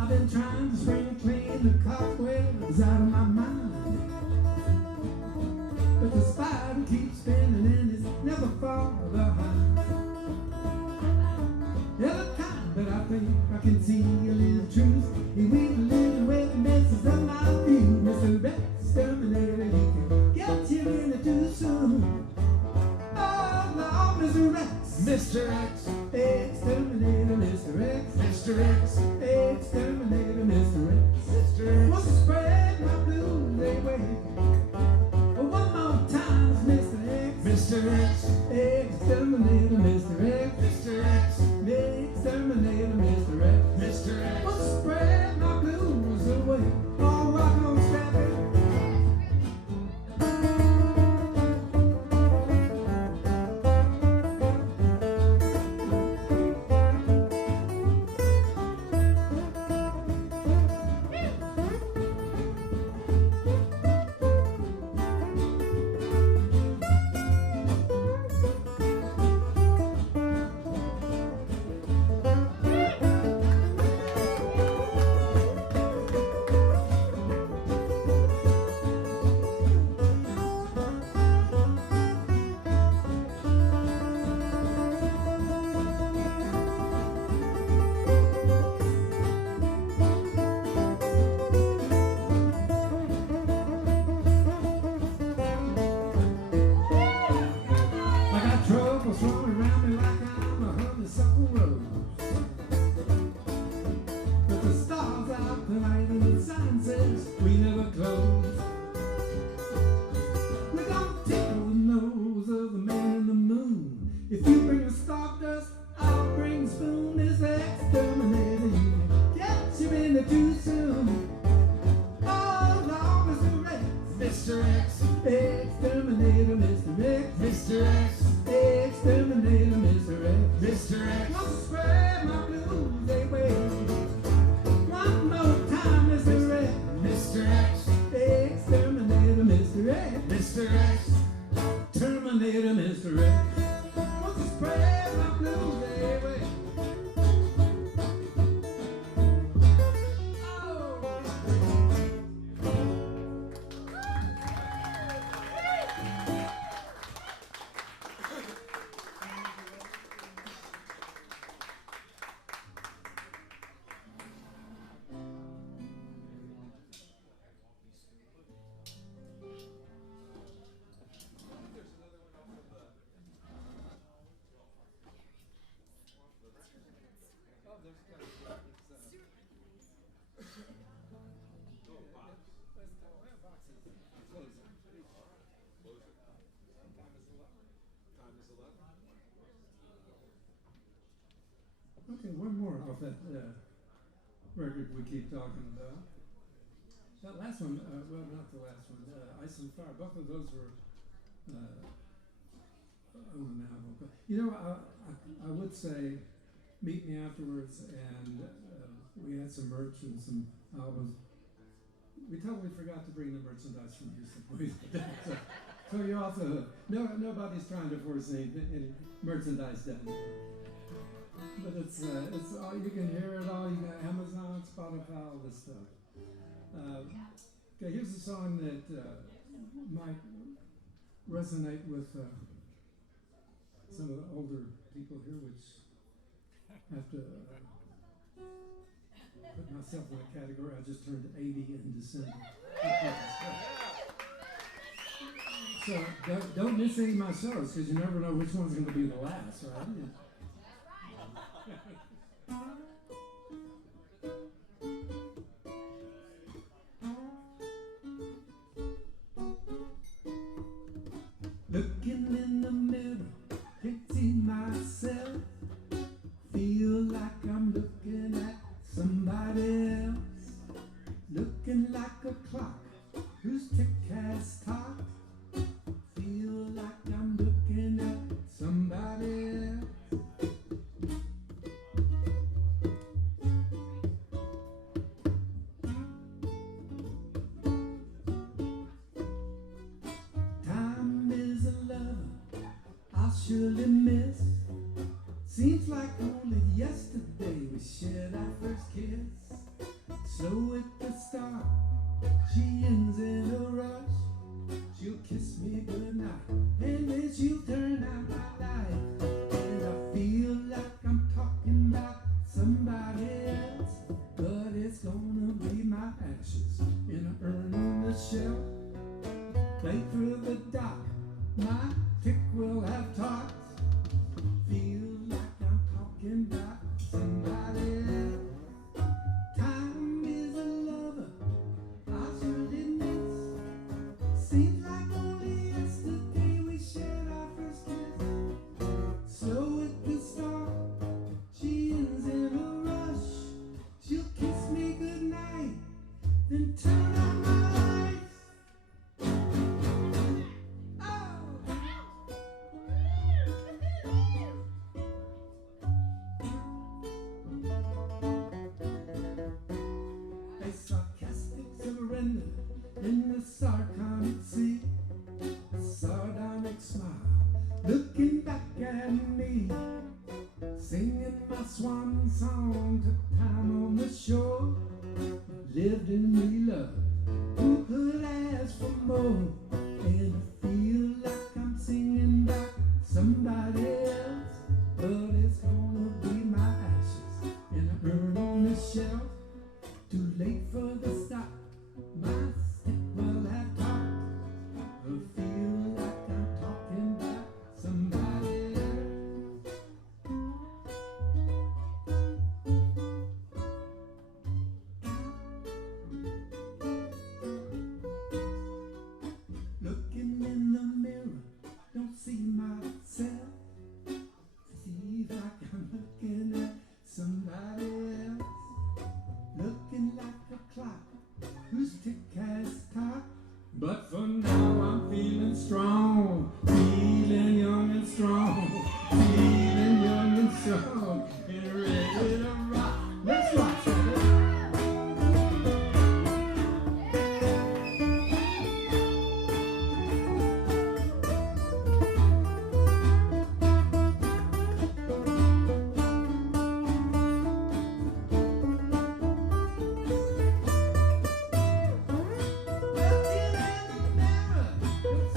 I've been trying to spring clean the cobwebs out of my mind, but the spider keeps spinning and it's never far behind. Every time that I think I can see a little truth, we live with messes Okay, one more off that record we keep talking about. That last one, well, not the last one, Ice and Fire, both of those were on an album. But, you know, I would say Meet Me Afterwards, and we had some merch and some albums. We totally forgot to bring the merchandise from Houston. So you're off the hook. No, nobody's trying to force any merchandise down there. But it's all, you can hear it all. You got Amazon, Spotify, all this stuff. Okay, here's a song that might resonate with some of the older people here, which have to put myself in a category. I just turned 80 in December. So don't miss any of my shows, because you never know which one's going to be the last, right? Looking in the mirror, can't see myself. Feel like I'm looking at somebody else. Looking like a clock whose tick has stopped. Feel like I'm looking at somebody else. Surely miss. Seems like only yesterday we shared our first kiss. Slow at the start, she ends in a rush. She'll kiss me goodnight, and then she'll turn out my light. And I feel like I'm talking about somebody else, but it's gonna be my ashes in an urn on the shelf. Play through the dock, my tick will have talked. Feel like I'm talking about somebody else. Time is a lover I surely miss. Seems like only yesterday we shared our first kiss. So at the start, she ends in a rush. She'll kiss me goodnight, then turn on my lights. In the sardonic sea, a sardonic smile, looking back at me, singing my swan song to time on the shore. Lived in me love, who could ask for more? And I feel like I'm singing about somebody else, but it's gonna be my ashes in a urn on the shelf. Too late for the stop. My stick will have talked. I feel like I'm talking about somebody else. Looking in the mirror, don't see myself. See like I'm looking at somebody else. Looking like a clock whose tick has stopped. But for now I'm feeling strong, feeling young and strong, feeling young and strong, and ready to rock. Let's rock.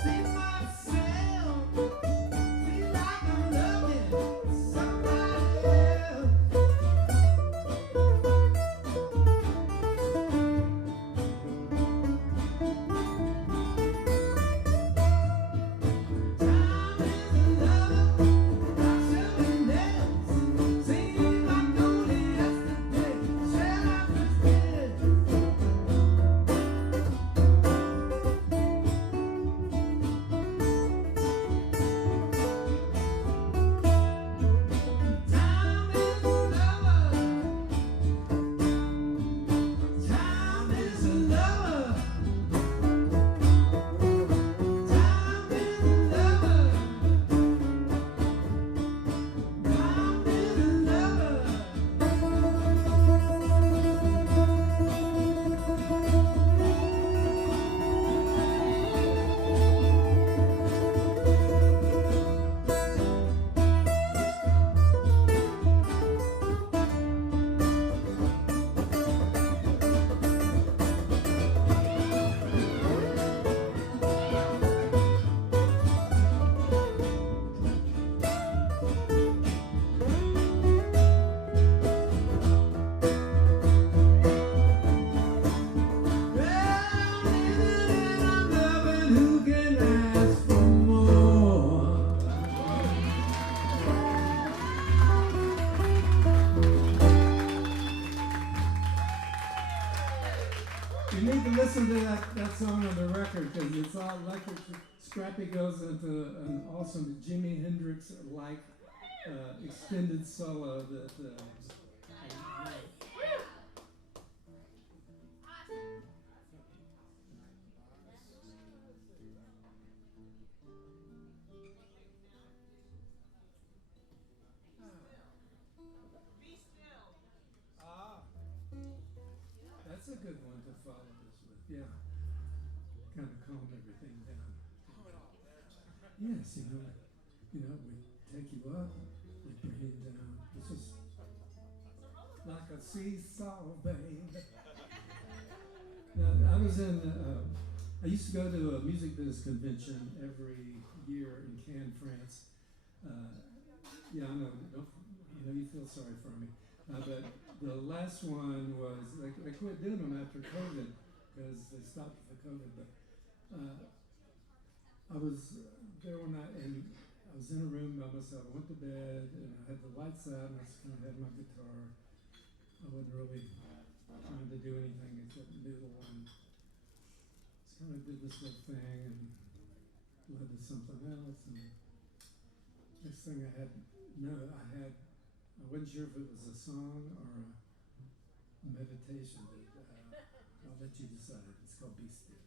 See like I'm loving somebody else. to listen to that song on the record because it's all electric. Scrappy goes into an awesome Jimi Hendrix-like extended solo that. That's a good one to follow this with, yeah. Kind of calm everything down. Yes, we take you up, we bring you down. It's just like a seesaw, babe. Now, I used to go to a music business convention every year in Cannes, France. Yeah, I know, you feel sorry for me. But the last one was, they quit doing them after COVID because they stopped for COVID. But I was there one night and I was in a room by myself. I went to bed and I had the lights out and I just kind of had my guitar. I wasn't really trying to do anything except noodle and just kind of did this little thing and led to something else. And next thing I wasn't sure if it was a song or a meditation, but I'll let you decide. It's called Be Still.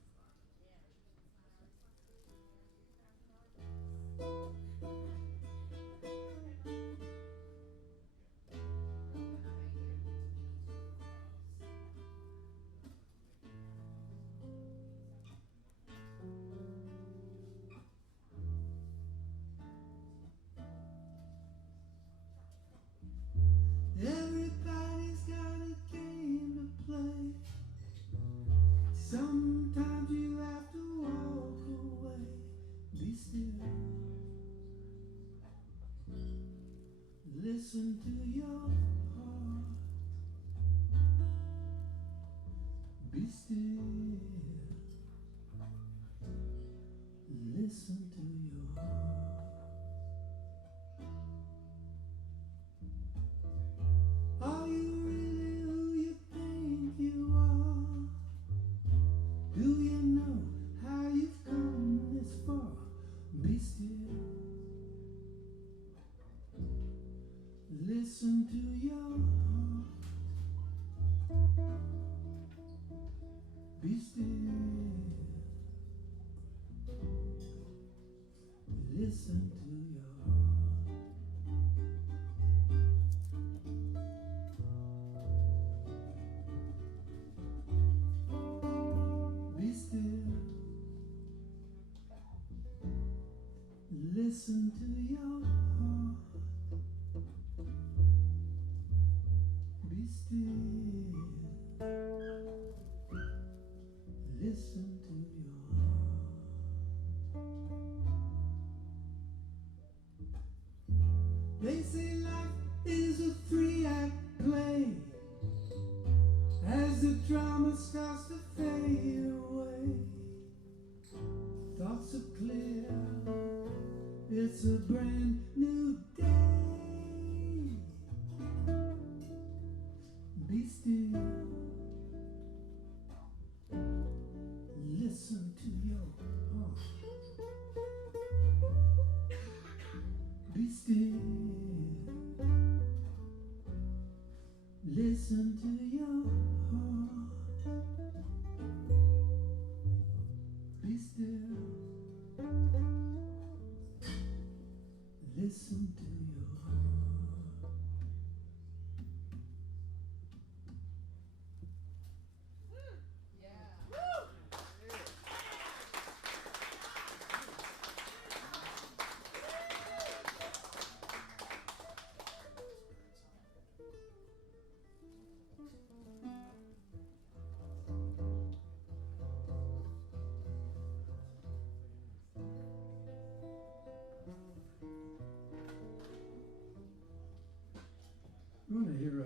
Everybody's got a game to play. Sometimes you have to walk away. Be still. Listen to your heart. Be still. Listen to your heart. Are you really who you think you are? Do you know how you've come this far? Be still. Listen to your heart. Be still. Listen to your heart. Be still. Listen to your heart. Be still. Listen to your heart. They say life is a 3-act play. As the drama starts to fade away, thoughts are clear. It's a brand new day. Be still. Listen to your heart. Be still. Listen to your heart. Be still. Listen to your heart. Yeah. You want to hear a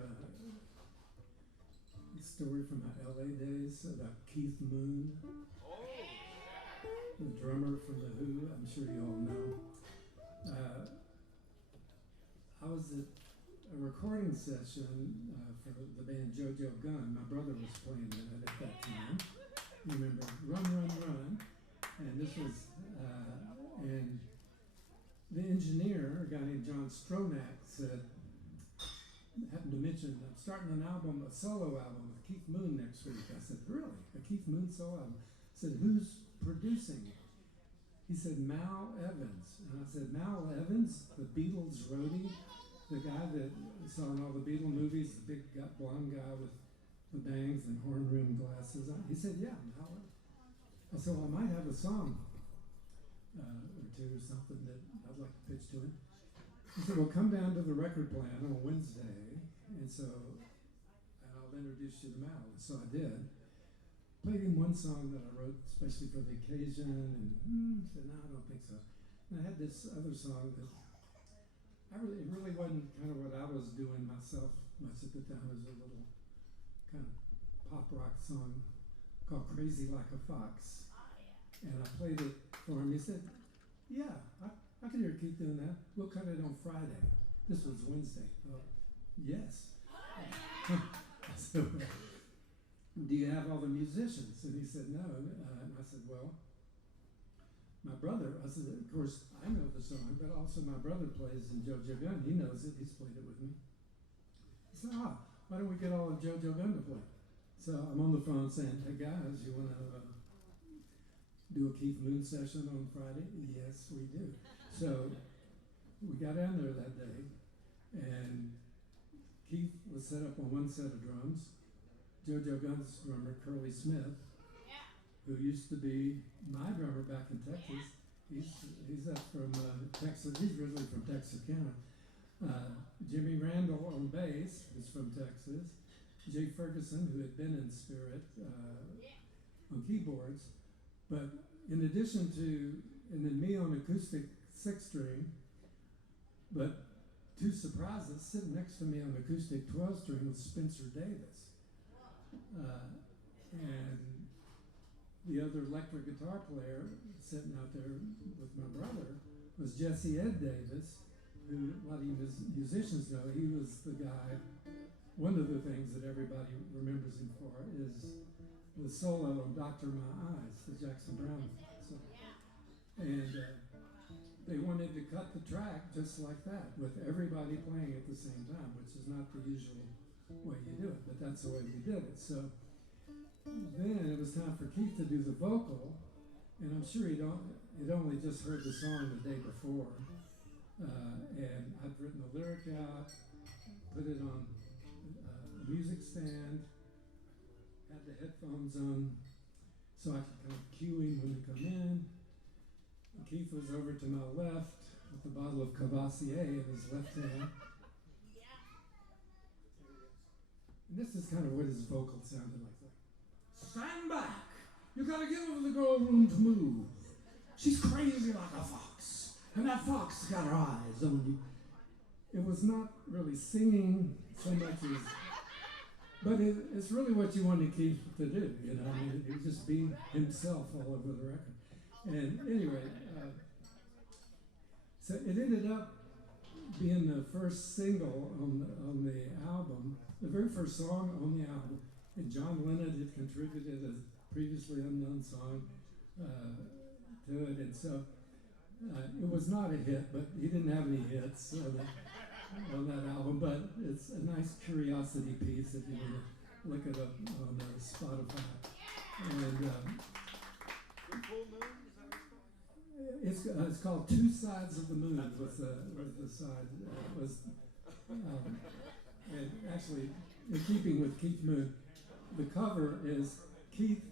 story from my LA days about Keith Moon, the drummer from The Who? I'm sure you all know. I was at a recording session for the band JoJo Gunn. My brother was playing in it at that time. You remember Run, Run, Run. And this was, and the engineer, a guy named John Stronach, said, happened to mention, I'm starting an album, a solo album with Keith Moon next week. I said, really? A Keith Moon solo album? I said, who's producing it? He said, Mal Evans. And I said, Mal Evans, the Beatles roadie, the guy that saw in all the Beatle movies, the big blonde guy with the bangs and horn-rimmed glasses on. He said, yeah, Mal Evans. I said, well, I might have a song or two or something that I'd like to pitch to him. He said, well, come down to the record plant on Wednesday, and I'll introduce you to Mal. And so I did. Played him one song that I wrote especially for the occasion, and he said, no, I don't think so. And I had this other song that it really wasn't kind of what I was doing myself much at the time. It was a little kind of pop rock song called Crazy Like a Fox. And I played it for him. He said, yeah, I can hear Keith doing that. We'll cut it on Friday. This was Wednesday. Oh, yes. So, do you have all the musicians? And he said, no. And I said, well, my brother, I said, of course, I know the song, but also my brother plays in JoJo Gunn. He knows it. He's played it with me. He said, why don't we get all of JoJo Gunn to play? So I'm on the phone saying, hey, guys, you want to do a Keith Moon session on Friday? Yes, we do. So we got down there that day, and Keith was set up on one set of drums. JoJo Gunn's drummer, Curly Smith, who used to be my drummer back in Texas. He's up from Texas. He's originally from Texarkana. Jimmy Randall on bass, who's from Texas. Jay Ferguson, who had been in Spirit on keyboards. But in addition to, and then me on acoustic 6-string, but two surprises, sitting next to me on acoustic 12-string was Spencer Davis. And the other electric guitar player sitting out there with my brother was Jesse Ed Davis, who a lot of you musicians know. He was the guy, one of the things that everybody remembers him for is the solo of Doctor My Eyes, the Jackson Browne song. And they wanted to cut the track just like that, with everybody playing at the same time, which is not the usual way you do it, but that's the way we did it. So then it was time for Keith to do the vocal, and I'm sure he'd only just heard the song the day before, and I'd written the lyric out, put it on a music stand, had the headphones on, so I could kind of cue him when he come in. And Keith was over to my left with a bottle of Cavassier in his left hand. And this is kind of what his vocal sounded like. Stand back. You gotta give the girl room to move. She's crazy like a fox, and that fox got her eyes on you. It was not really singing so much as, but it's really what you wanted Keith to do, you know. I mean, he'd just be himself all over the record. And anyway, so it ended up being the first single on the album, the very first song on the album. And John Lennon had contributed a previously unknown song to it, and so it was not a hit, but he didn't have any hits on that album. But it's a nice curiosity piece if you want to look it up on Spotify. And it's called Two Sides of the Moon. Was the side was and actually in keeping with Keith Moon. The cover is Keith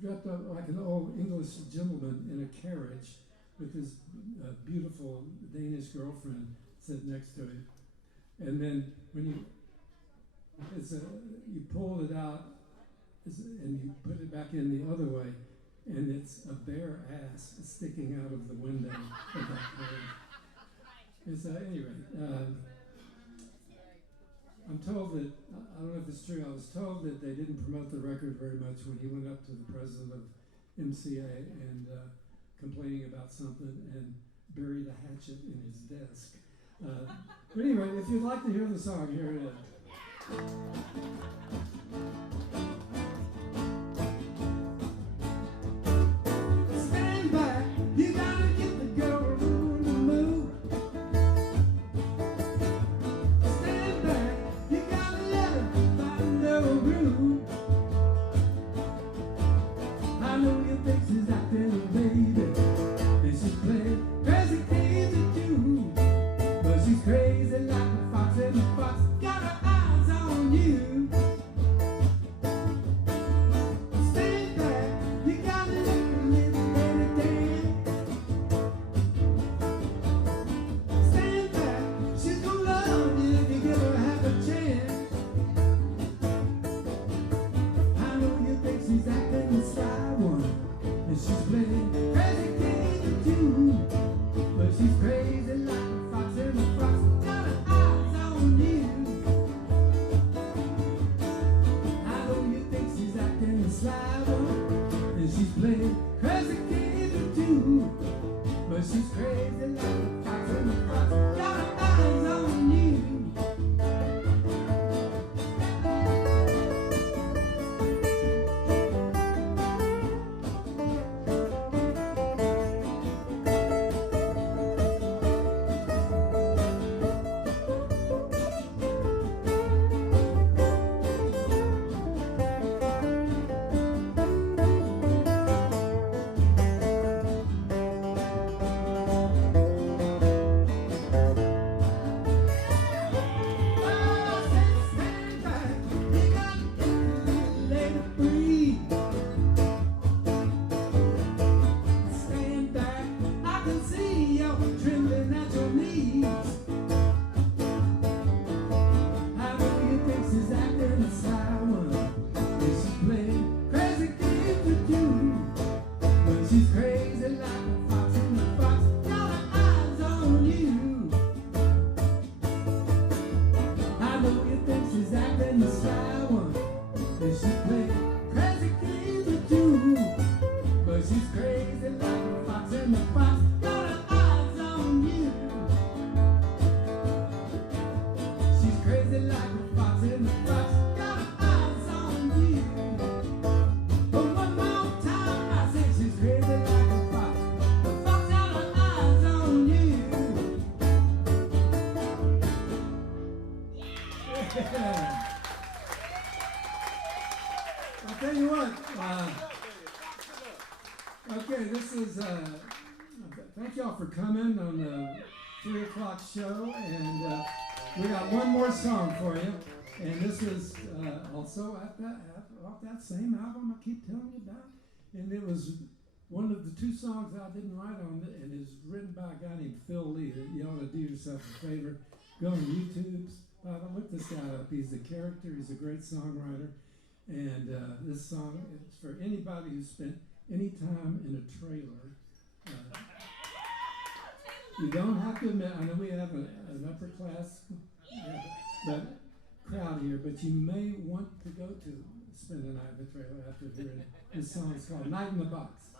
dressed up like an old English gentleman in a carriage with his beautiful Danish girlfriend sitting next to him. And then when you pull it out and you put it back in the other way, and it's a bare ass sticking out of the window of that carriage. And so anyway, I'm told that, I don't know if it's true, I was told that they didn't promote the record very much when he went up to the president of MCA and complaining about something and buried a hatchet in his desk. But anyway, if you'd like to hear the song, here it is. know you think she's acting a baby, and she's playing crazy games with you. But she's crazy like a fox, and the fox got her eyes on you. Stand back, you gotta look a little lady dance. Stand back, she's gonna love you if you give her half a chance. I know you think she's acting the sly one, and she's playing crazy games with you. But she's crazy like a fox, and the fox got her eyes on you. I know you think she's acting the sly one, and she's playing crazy games with you. But she's crazy like a fox, and the fox got her eyes on you. I'll tell you what, okay, this is, thank y'all for coming on the 3 o'clock show, and we got one more song for you, and this is also off that same album I keep telling you about, and it was one of the 2 songs I didn't write on, and it's written by a guy named Phil Lee. You ought to do yourself a favor, go on YouTube, look this guy up. He's the character, he's a great songwriter. And this song is for anybody who spent any time in a trailer. You don't have to admit, I know we have an upper class crowd here, but you may want to go to spend the night in a trailer after hearing it. This song is called Night in the Box.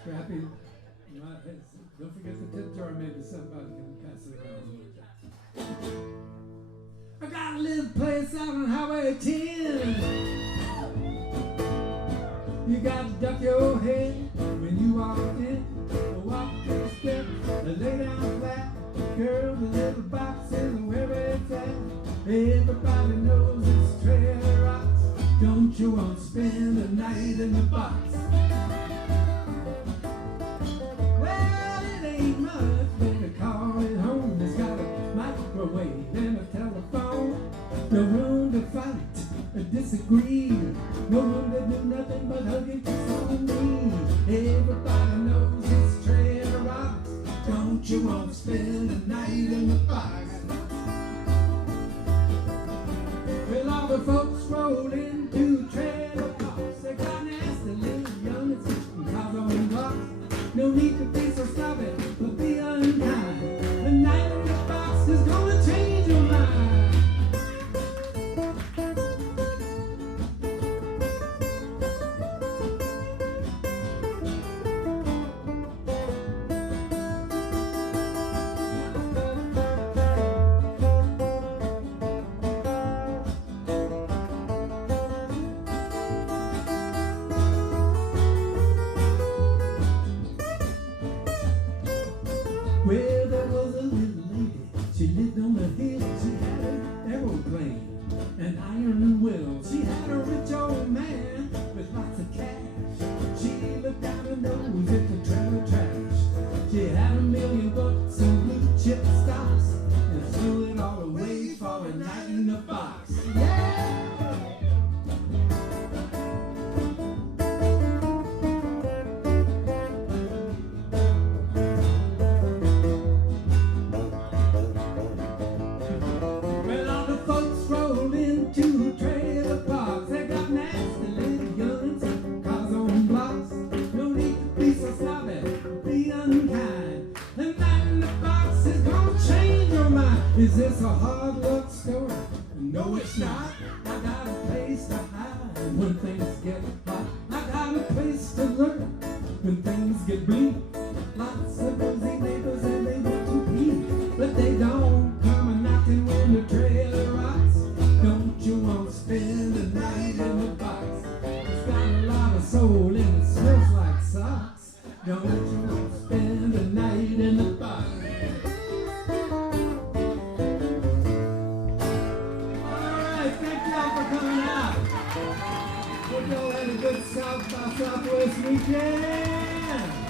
Scrappy. Don't forget the tip jar, maybe somebody can pass it around. I got a little place out on Highway 10. You got to duck your head when you walk in. Walk the steps, lay down flat. Girl, the little box isn't where it's at. Everybody knows it's trailer rocks. Don't you want to spend the night in the box? Ain't much, better call it home. It's got a microwave and a telephone. No room to fight or disagree. No room to do nothing but hug and kiss on me. Everybody knows it's trailer rocks. Don't you want to spend the night in the box? Well, all the folks roll into trailer parks. They got nasty little youngins and cars on blocks. No need to be so stubborn, but be unkind. The night in the box is gonna change your mind. an iron will. She had a rich old man with lots of cash. She looked down her nose at the trailer trash. She had $1,000,000 in blue chip stocks and threw it all away for a night in the box. Yeah! Is this a hard luck story? No, it's not. I got a place to hide when things get hot. I got a place to learn when things get bleak. Lots of cozy neighbors and they want to eat, but they don't come a knocking when the trailer rocks. Don't you want to spend the night in the box? It's got a lot of soul and it smells like socks. Don't you want to spend the night in the box? Hope y'all had a good South by Southwest weekend.